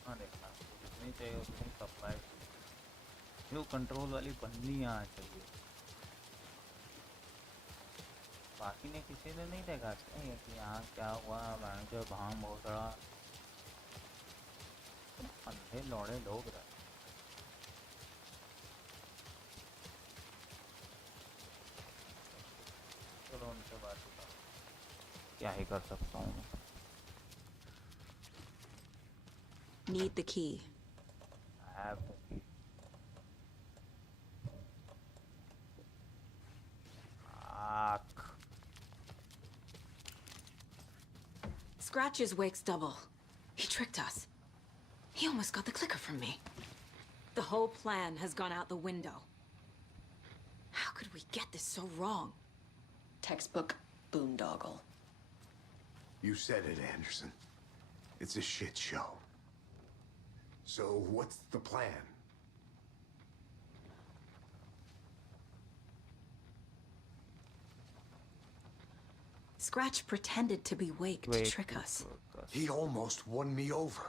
हाँ देखना, जितनी चाहिए उतनी सप्लाई, जो कंट्रोल वाली बननी आना चाहिए। बाकी ने किसी ने नहीं देखा क्या ये कि यहाँ क्या हुआ, मैंने जो भांग बहुत बड़ा अंधे लौड़े लोग रहे। चलो उनसे बात करो, क्या ही कर सकता हूँ मैं। Need the key. I have the key. Fuck. Scratch's wake's double. He tricked us. He almost got the clicker from me. The whole plan has gone out the window. How could we get this so wrong? Textbook boondoggle. You said it, Anderson. It's a shit show. So what's the plan? Scratch pretended to be Wake to trick us. He almost won me over.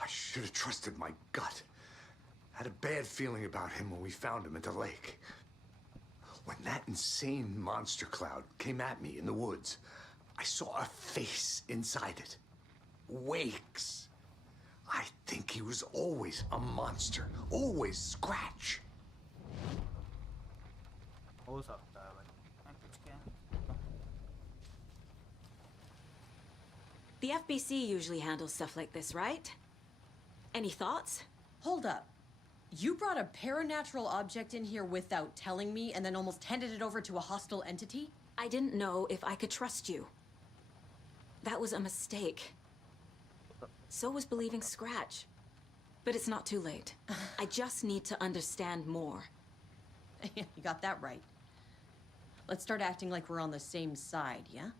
I should have trusted my gut. Had a bad feeling about him when we found him at the lake. When that insane monster cloud came at me in the woods, I saw a face inside it. Wake's. I think he was always a monster. Always Scratch. हो सकता है भाई, मैं कुछ क्या? The FBC usually handles stuff like this, right? Any thoughts? Hold up. You brought a paranatural object in here without telling me and then almost handed it over to a hostile entity? I didn't know if I could trust you. That was a mistake. So was believing Scratch. But it's not too late. I just need to understand more. You got that right. Let's start acting like we're on the same side, yeah?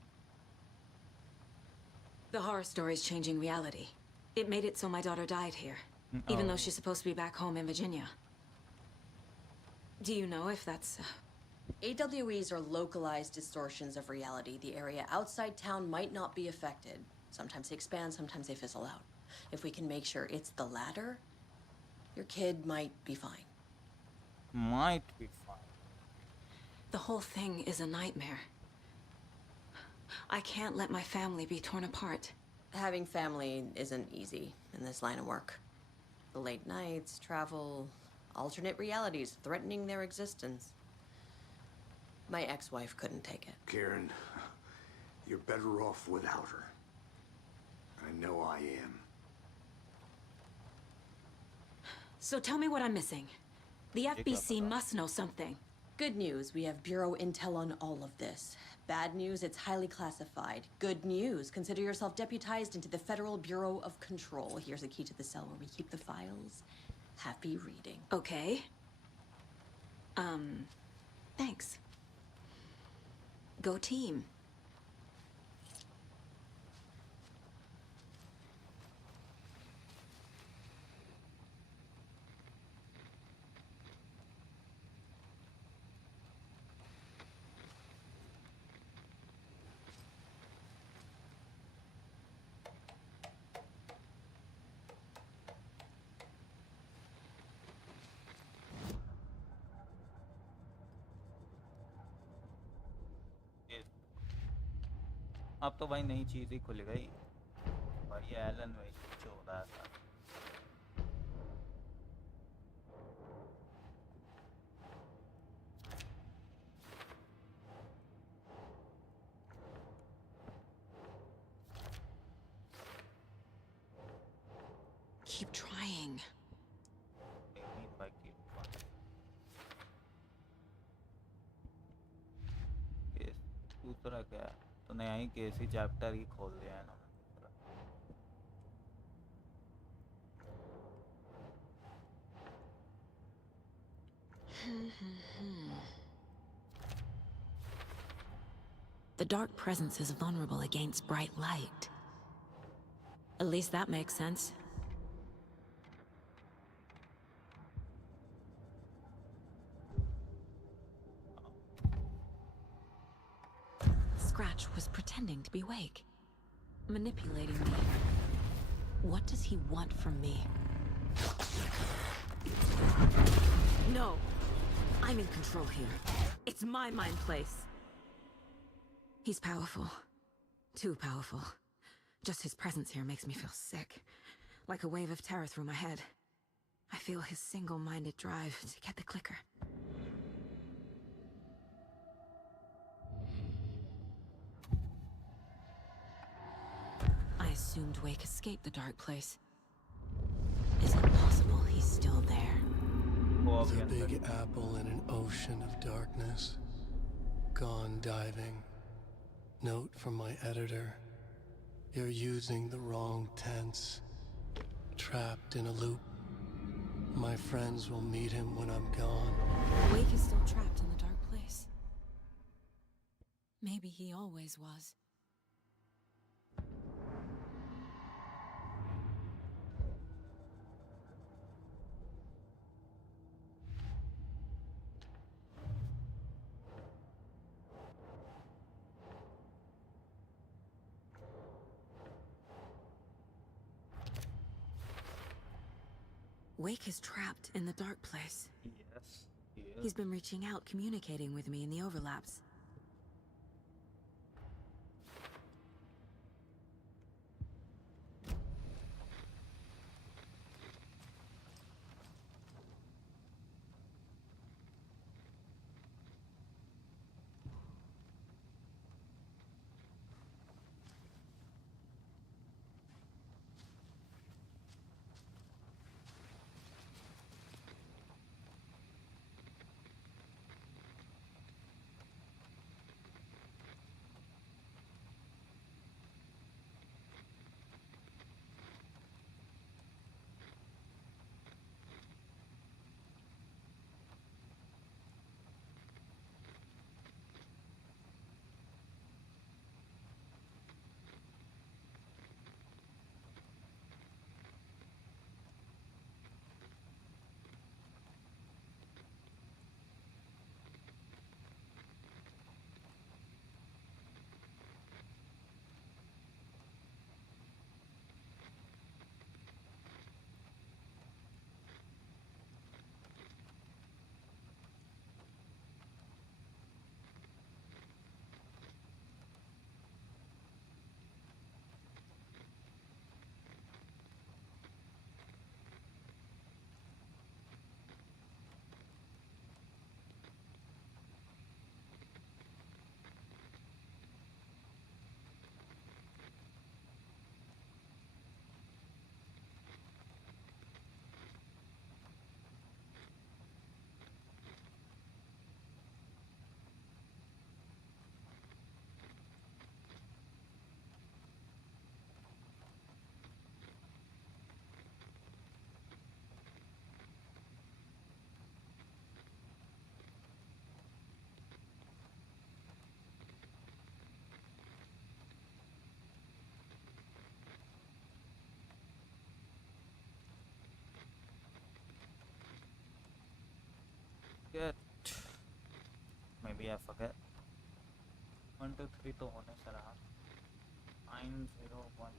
The horror story's changing reality. It made it so my daughter died here, even though she's supposed to be back home in Virginia. Do you know if that's... AWEs are localized distortions of reality. The area outside town might not be affected. Sometimes they expand, sometimes they fizzle out. If we can make sure it's the latter, your kid might be fine. Might be fine. The whole thing is a nightmare. I can't let my family be torn apart. Having family isn't easy in this line of work. The late nights, travel, alternate realities threatening their existence. My ex-wife couldn't take it. Karen, you're better off without her. I know I am. So tell me what I'm missing. The FBC must know something. Good news, we have Bureau intel on all of this. Bad news, it's highly classified. Good news, consider yourself deputized into the Federal Bureau of Control. Here's a key to the cell where we keep the files. Happy reading. Okay. Thanks. Go team. अब तो भाई नई चीज़ ही खुल गई भाई, Elon वही चौदह था। Keep trying. दूसरा क्या तो नया ही केस ही चैप्टर ही खोल दिया है ना। The dark presence is vulnerable against bright light. At least that makes sense. Scratch was pretending to be awake, manipulating me. What does he want from me? No! I'm in control here. It's my mind place. He's powerful. Too powerful. Just his presence here makes me feel sick. Like a wave of terror through my head. I feel his single-minded drive to get the clicker. I assumed Wake escaped the dark place. Is it possible he's still there? The big apple in an ocean of darkness. Gone diving. Note from my editor. You're using the wrong tense. Trapped in a loop. My friends will meet him when I'm gone. Wake is still trapped in the dark place. Maybe he always was. Wake is trapped in the dark place. Yes, he is. He's been reaching out, communicating with me in the overlaps. Forget. Maybe I forget. 1 2 3 तो होने से रहा 901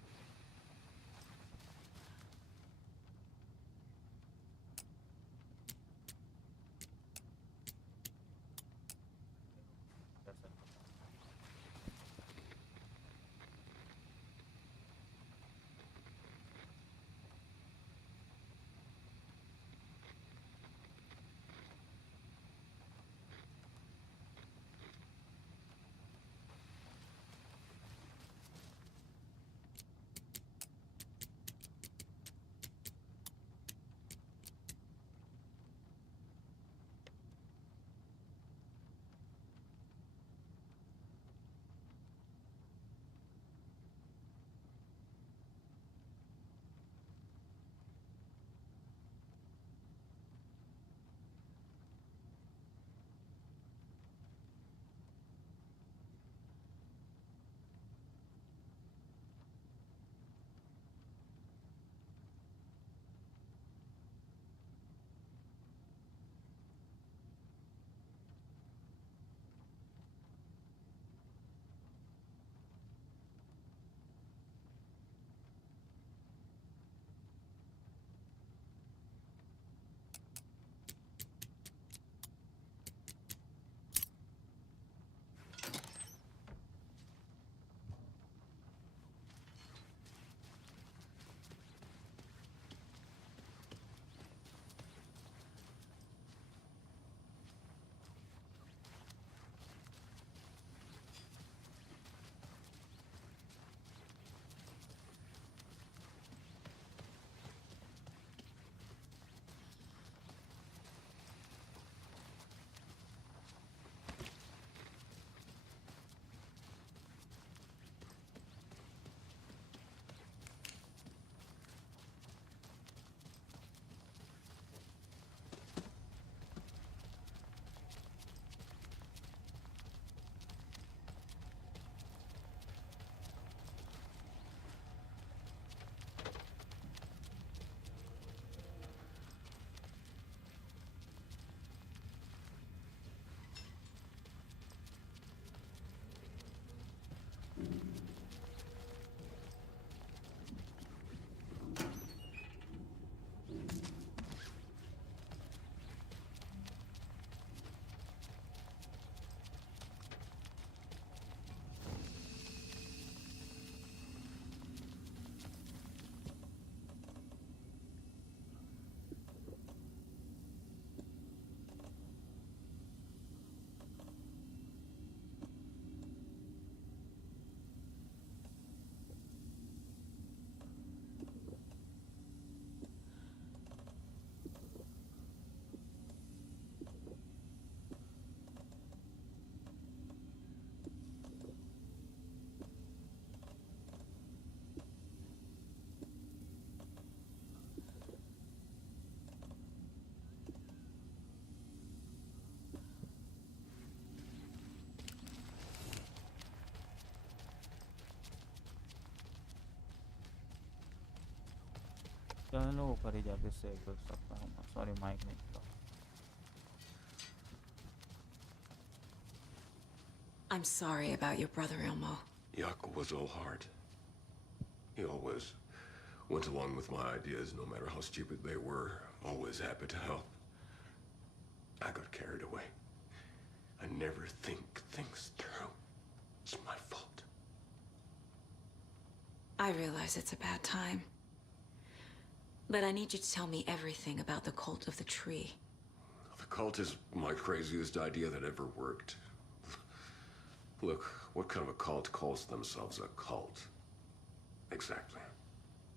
चलो ऊपर ही जाके save कर सकता हूँ। सॉरी माइक नहीं था। I'm sorry about your brother, Elmo. Yaakov was all heart. He always went along with my ideas, no matter how stupid they were. Always happy to help. I got carried away. I never think things through. It's my fault. I realize it's a bad time. But I need you to tell me everything about the cult of the tree. The cult is my craziest idea that ever worked. Look, what kind of a cult calls themselves a cult? Exactly.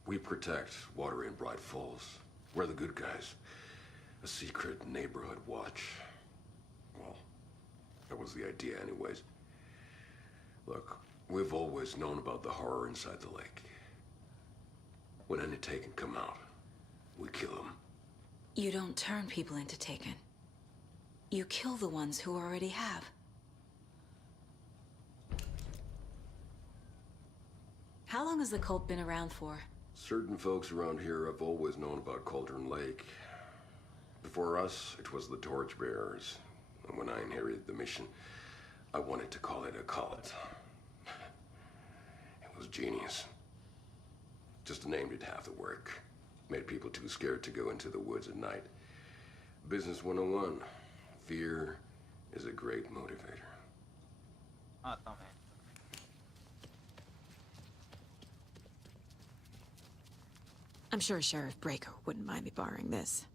We protect Water in Bright Falls. We're the good guys. A secret neighborhood watch. Well, that was the idea anyways. Look, we've always known about the horror inside the lake. When any Taken come out, we kill them. You don't turn people into Taken. You kill the ones who already have. How long has the cult been around for? Certain folks around here have always known about Cauldron Lake. Before us, it was the Torchbearers. And when I inherited the mission, I wanted to call it a cult. It was genius. Just the name did half the work. Made people too scared to go into the woods at night. Business 101. Fear is a great motivator. आता मैं। I'm sure Sheriff Breaker wouldn't mind me borrowing this.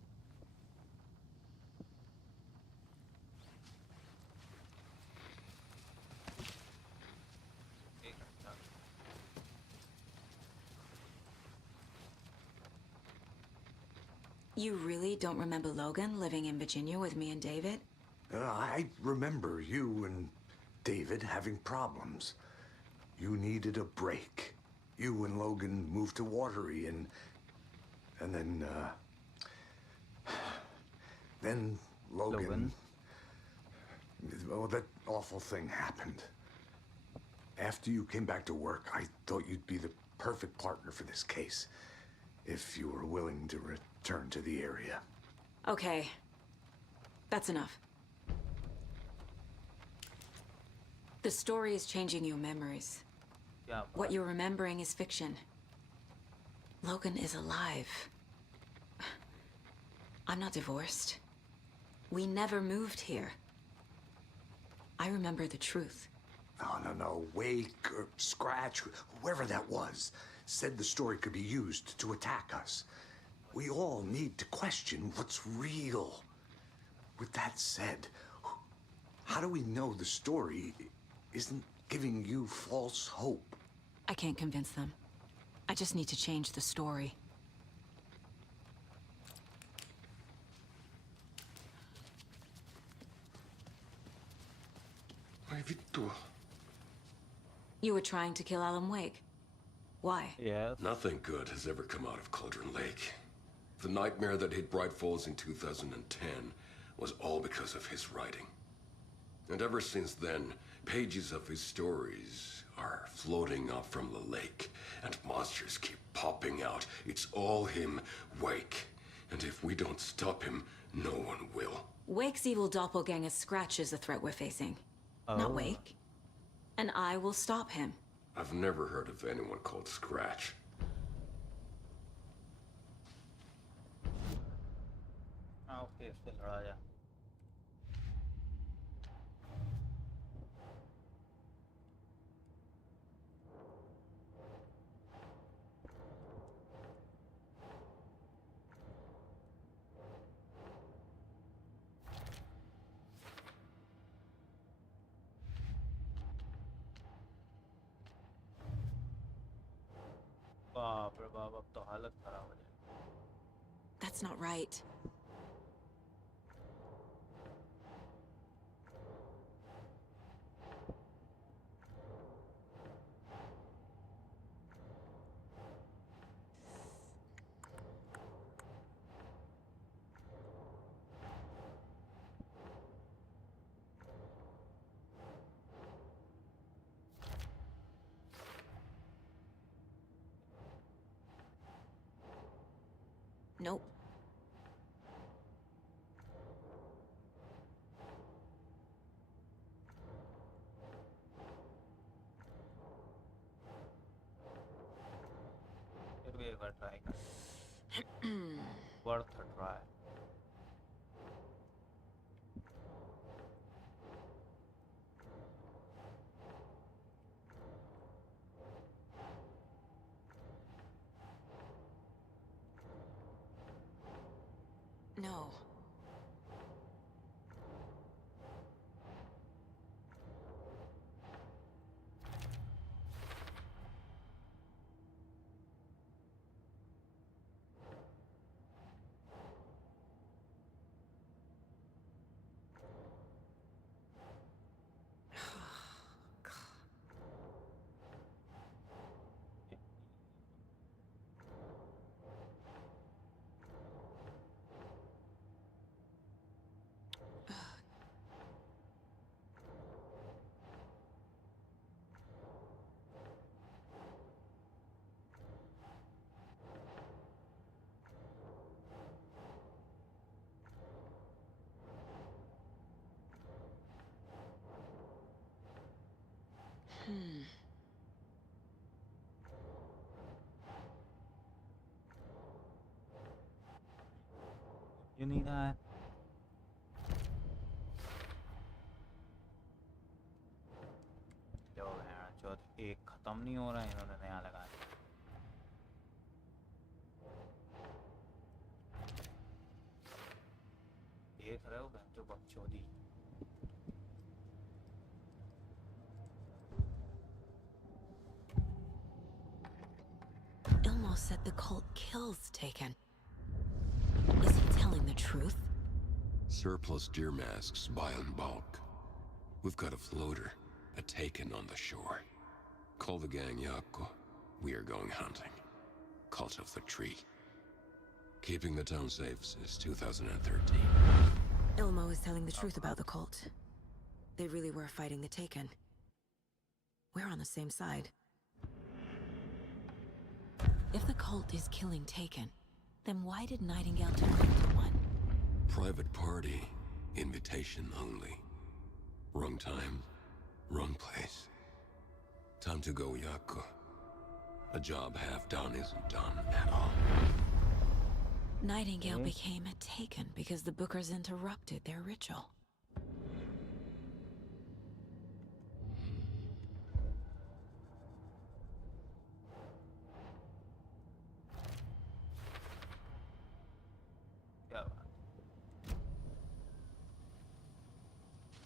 You really don't remember Logan living in Virginia with me and David? I remember you and David having problems. You needed a break. You and Logan moved to Watery and then Logan. Oh, that awful thing happened. After you came back to work, I thought you'd be the perfect partner for this case. If you were willing to return to the area. Okay. That's enough. The story is changing your memories. Yeah, what you're remembering is fiction. Logan is alive. I'm not divorced. We never moved here. I remember the truth. No. Wake or Scratch, whoever that was, said the story could be used to attack us. We all need to question what's real. With that said, how do we know the story isn't giving you false hope? I can't convince them. I just need to change the story. You were trying to kill Alan Wake. Why? Yeah. Nothing good has ever come out of Cauldron Lake. The nightmare that hit Bright Falls in 2010 was all because of his writing. And ever since then, pages of his stories are floating up from the lake, and monsters keep popping out. It's all him, Wake. And if we don't stop him, no one will. Wake's evil doppelganger Scratch is the threat we're facing. Not Wake. And I will stop him. I've never heard of anyone called Scratch. Okay इससे लड़ाया। बाप रे बाप, अब तो हालत खराब हो जाएगी। That's not right. Nope. फिर भी एक बार ट्राई कर, worth a try. No. You need that. जो जो एक खत्म नहीं हो रहा है, इन्होंने नया लगा दिया. देख रहे हो जो बकचोदी. Ilmo said the cult kills Taken. Is he telling the truth? Surplus deer masks buy in bulk. We've got a floater, a Taken on the shore. Call the gang Yako. We are going hunting. Cult of the Tree. Keeping the town safe since 2013. Ilmo is telling the truth about the cult. They really were fighting the Taken. We're on the same side. If the cult is killing Taken, then why did Nightingale turn into one? Private party. Invitation only. Wrong time. Wrong place. Time to go, Yako. A job half done isn't done at all. Nightingale became a Taken because the Bookers interrupted their ritual.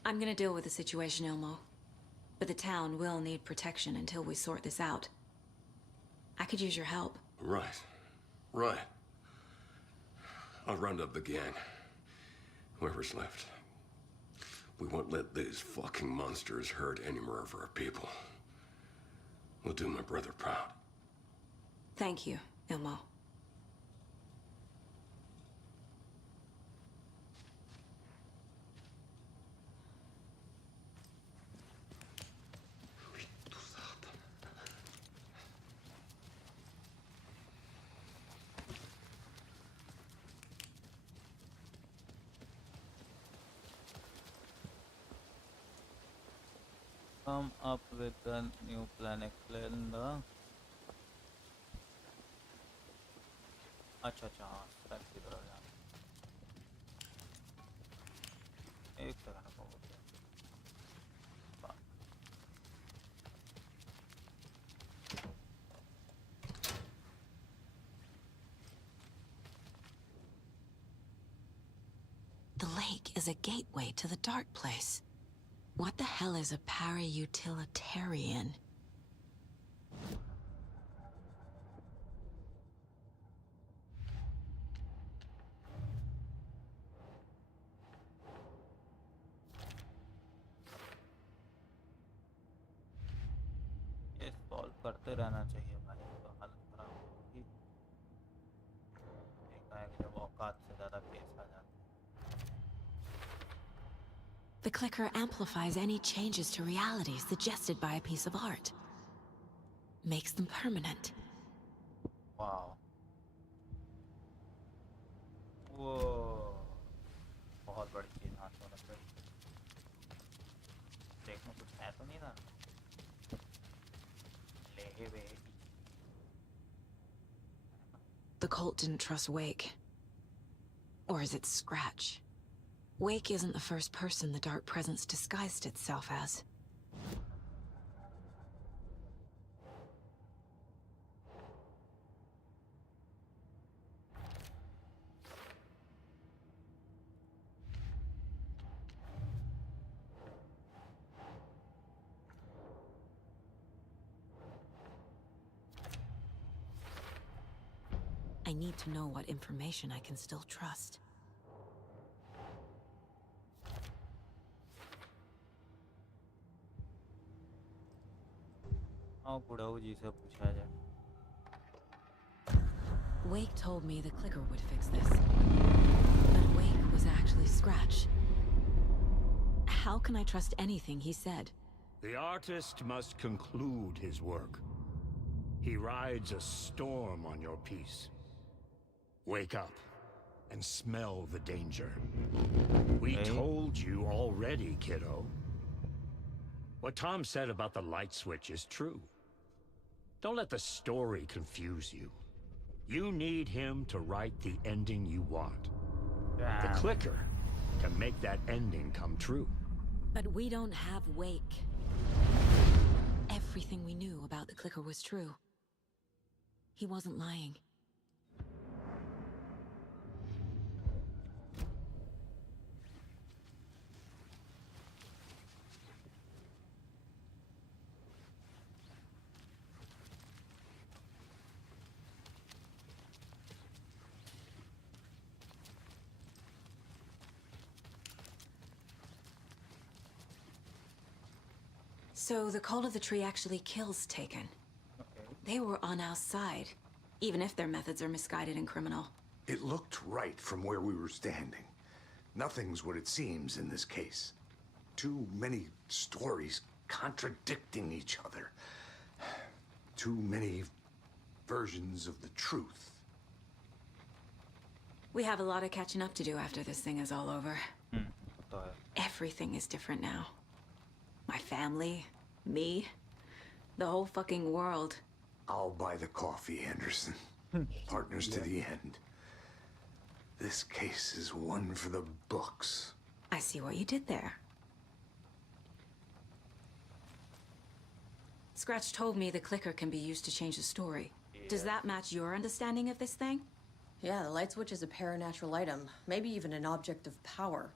I'm gonna deal with the situation, Ilmo. But the town will need protection until we sort this out. I could use your help. Right. Right. I'll round up the gang. Whoever's left. We won't let these fucking monsters hurt any more of our people. We'll do my brother proud. Thank you, Ilmo. Come up with the new plan. Explain the. अच्छा अच्छा हाँ stack की तरफ जाना. एक second को हो गया. The lake is a gateway to the dark place. What the hell is a para-utilitarian? ये सॉल्व करते रहना चाहिए भाई, तो हालत खराब होगी. देखा है कि जब औकात से ज़्यादा केस आ जाते. The clicker amplifies any changes to reality suggested by a piece of art. Makes them permanent. Wow. वो बहुत बड़ी चीज हाथ में लग गई। देखने कुछ है तो नहीं था। ले बेटी। The cult didn't trust Wake. Or is it Scratch? Wake isn't the first person the Dark Presence disguised itself as. I need to know what information I can still trust. हाँ बुढ़ाऊ जी से पूछा जाए। Wake told me the clicker would fix this. But Wake was actually Scratch. How can I trust anything he said? The artist must conclude his work. He rides a storm on your piece. Wake up and smell the danger. We told you already, kiddo. What Tom said about the light switch is true. Don't let the story confuse you. You need him to write the ending you want. The clicker can make that ending come true. But we don't have Wake. Everything we knew about the clicker was true. He wasn't lying. So the Cult of the Tree actually kills Taken. They were on our side, even if their methods are misguided and criminal. It looked right from where we were standing. Nothing's what it seems in this case. Too many stories contradicting each other. Too many versions of the truth. We have a lot of catching up to do after this thing is all over. Everything is different now. My family, me, the whole fucking world. I'll buy the coffee, Anderson. Partners to the end. This case is one for the books. I see what you did there. Scratch told me the clicker can be used to change the story. Does that match your understanding of this thing? Yeah, the light switch is a paranatural item, maybe even an object of power.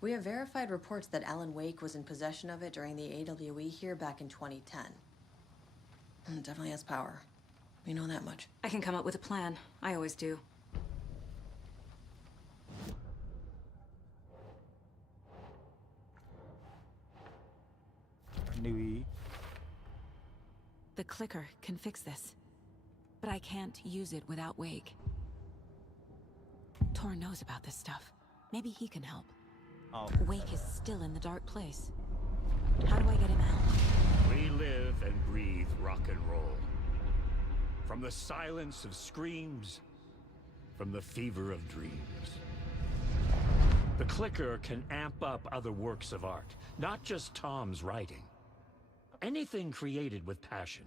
We have verified reports that Alan Wake was in possession of it during the AWE here back in 2010. It definitely has power. We know that much. I can come up with a plan. I always do. The clicker can fix this. But I can't use it without Wake. Tor knows about this stuff. Maybe he can help. Wake is still in the dark place. How do I get him out? We live and breathe rock and roll. From the silence of screams, from the fever of dreams. The clicker can amp up other works of art, not just Tom's writing. Anything created with passion.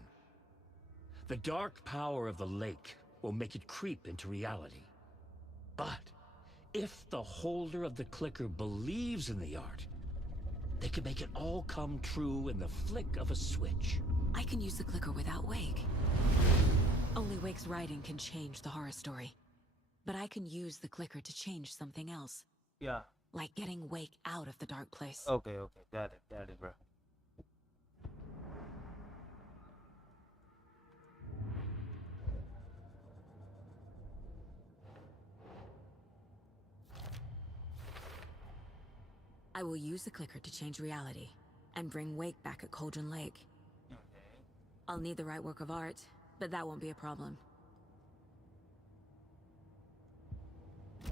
The dark power of the lake will make it creep into reality. But if the holder of the clicker believes in the art, they can make it all come true in the flick of a switch. I can use the clicker without Wake. Only Wake's writing can change the horror story. But I can use the clicker to change something else. Yeah. Like getting Wake out of the dark place. Okay, got it, bro. I will use the clicker to change reality and bring Wake back at Cauldron Lake. I'll need the right work of art, but that won't be a problem.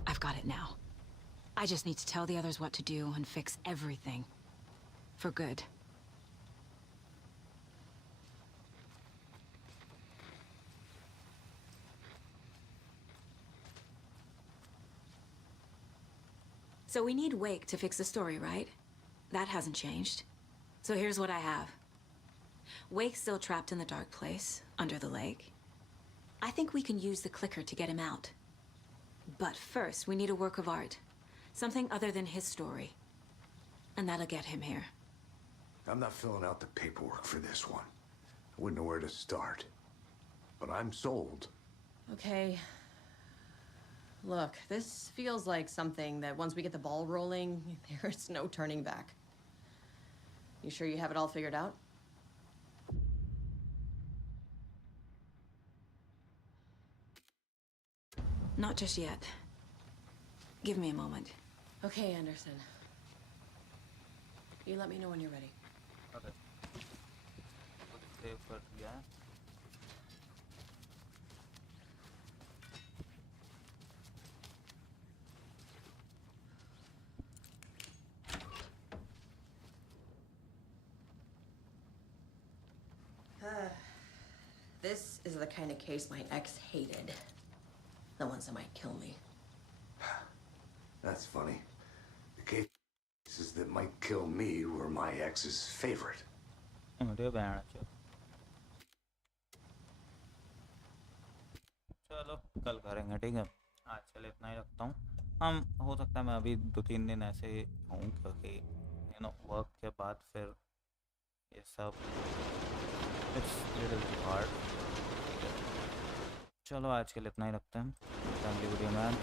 I've got it now. I just need to tell the others what to do and fix everything. For good. So we need Wake to fix the story, right? That hasn't changed. So here's what I have. Wake's still trapped in the dark place, under the lake. I think we can use the clicker to get him out. But first, we need a work of art. Something other than his story. And that'll get him here. I'm not filling out the paperwork for this one. I wouldn't know where to start. But I'm sold. Okay. Look, this feels like something that once we get the ball rolling, there's no turning back. You sure you have it all figured out? Not just yet. Give me a moment. Okay, Anderson. You let me know when you're ready. Okay. Save कर दिया है. This is the kind of case my ex hated. The ones that might kill me. That's funny. The cases that might kill me were my ex's favorite. मुझे बैठना चाहिए. चलो कल करेंगे, ठीक है. आज चल इतना ही रखता हूँ. हम हो सकता है मैं अभी 2-3 दिन ऐसे हूँ क्योंकि वर्क के बाद फिर ये सब इट्स लिटिल हार्ड. चलो आज के लिए इतना ही रखते हैं. फैमिली वीडियो में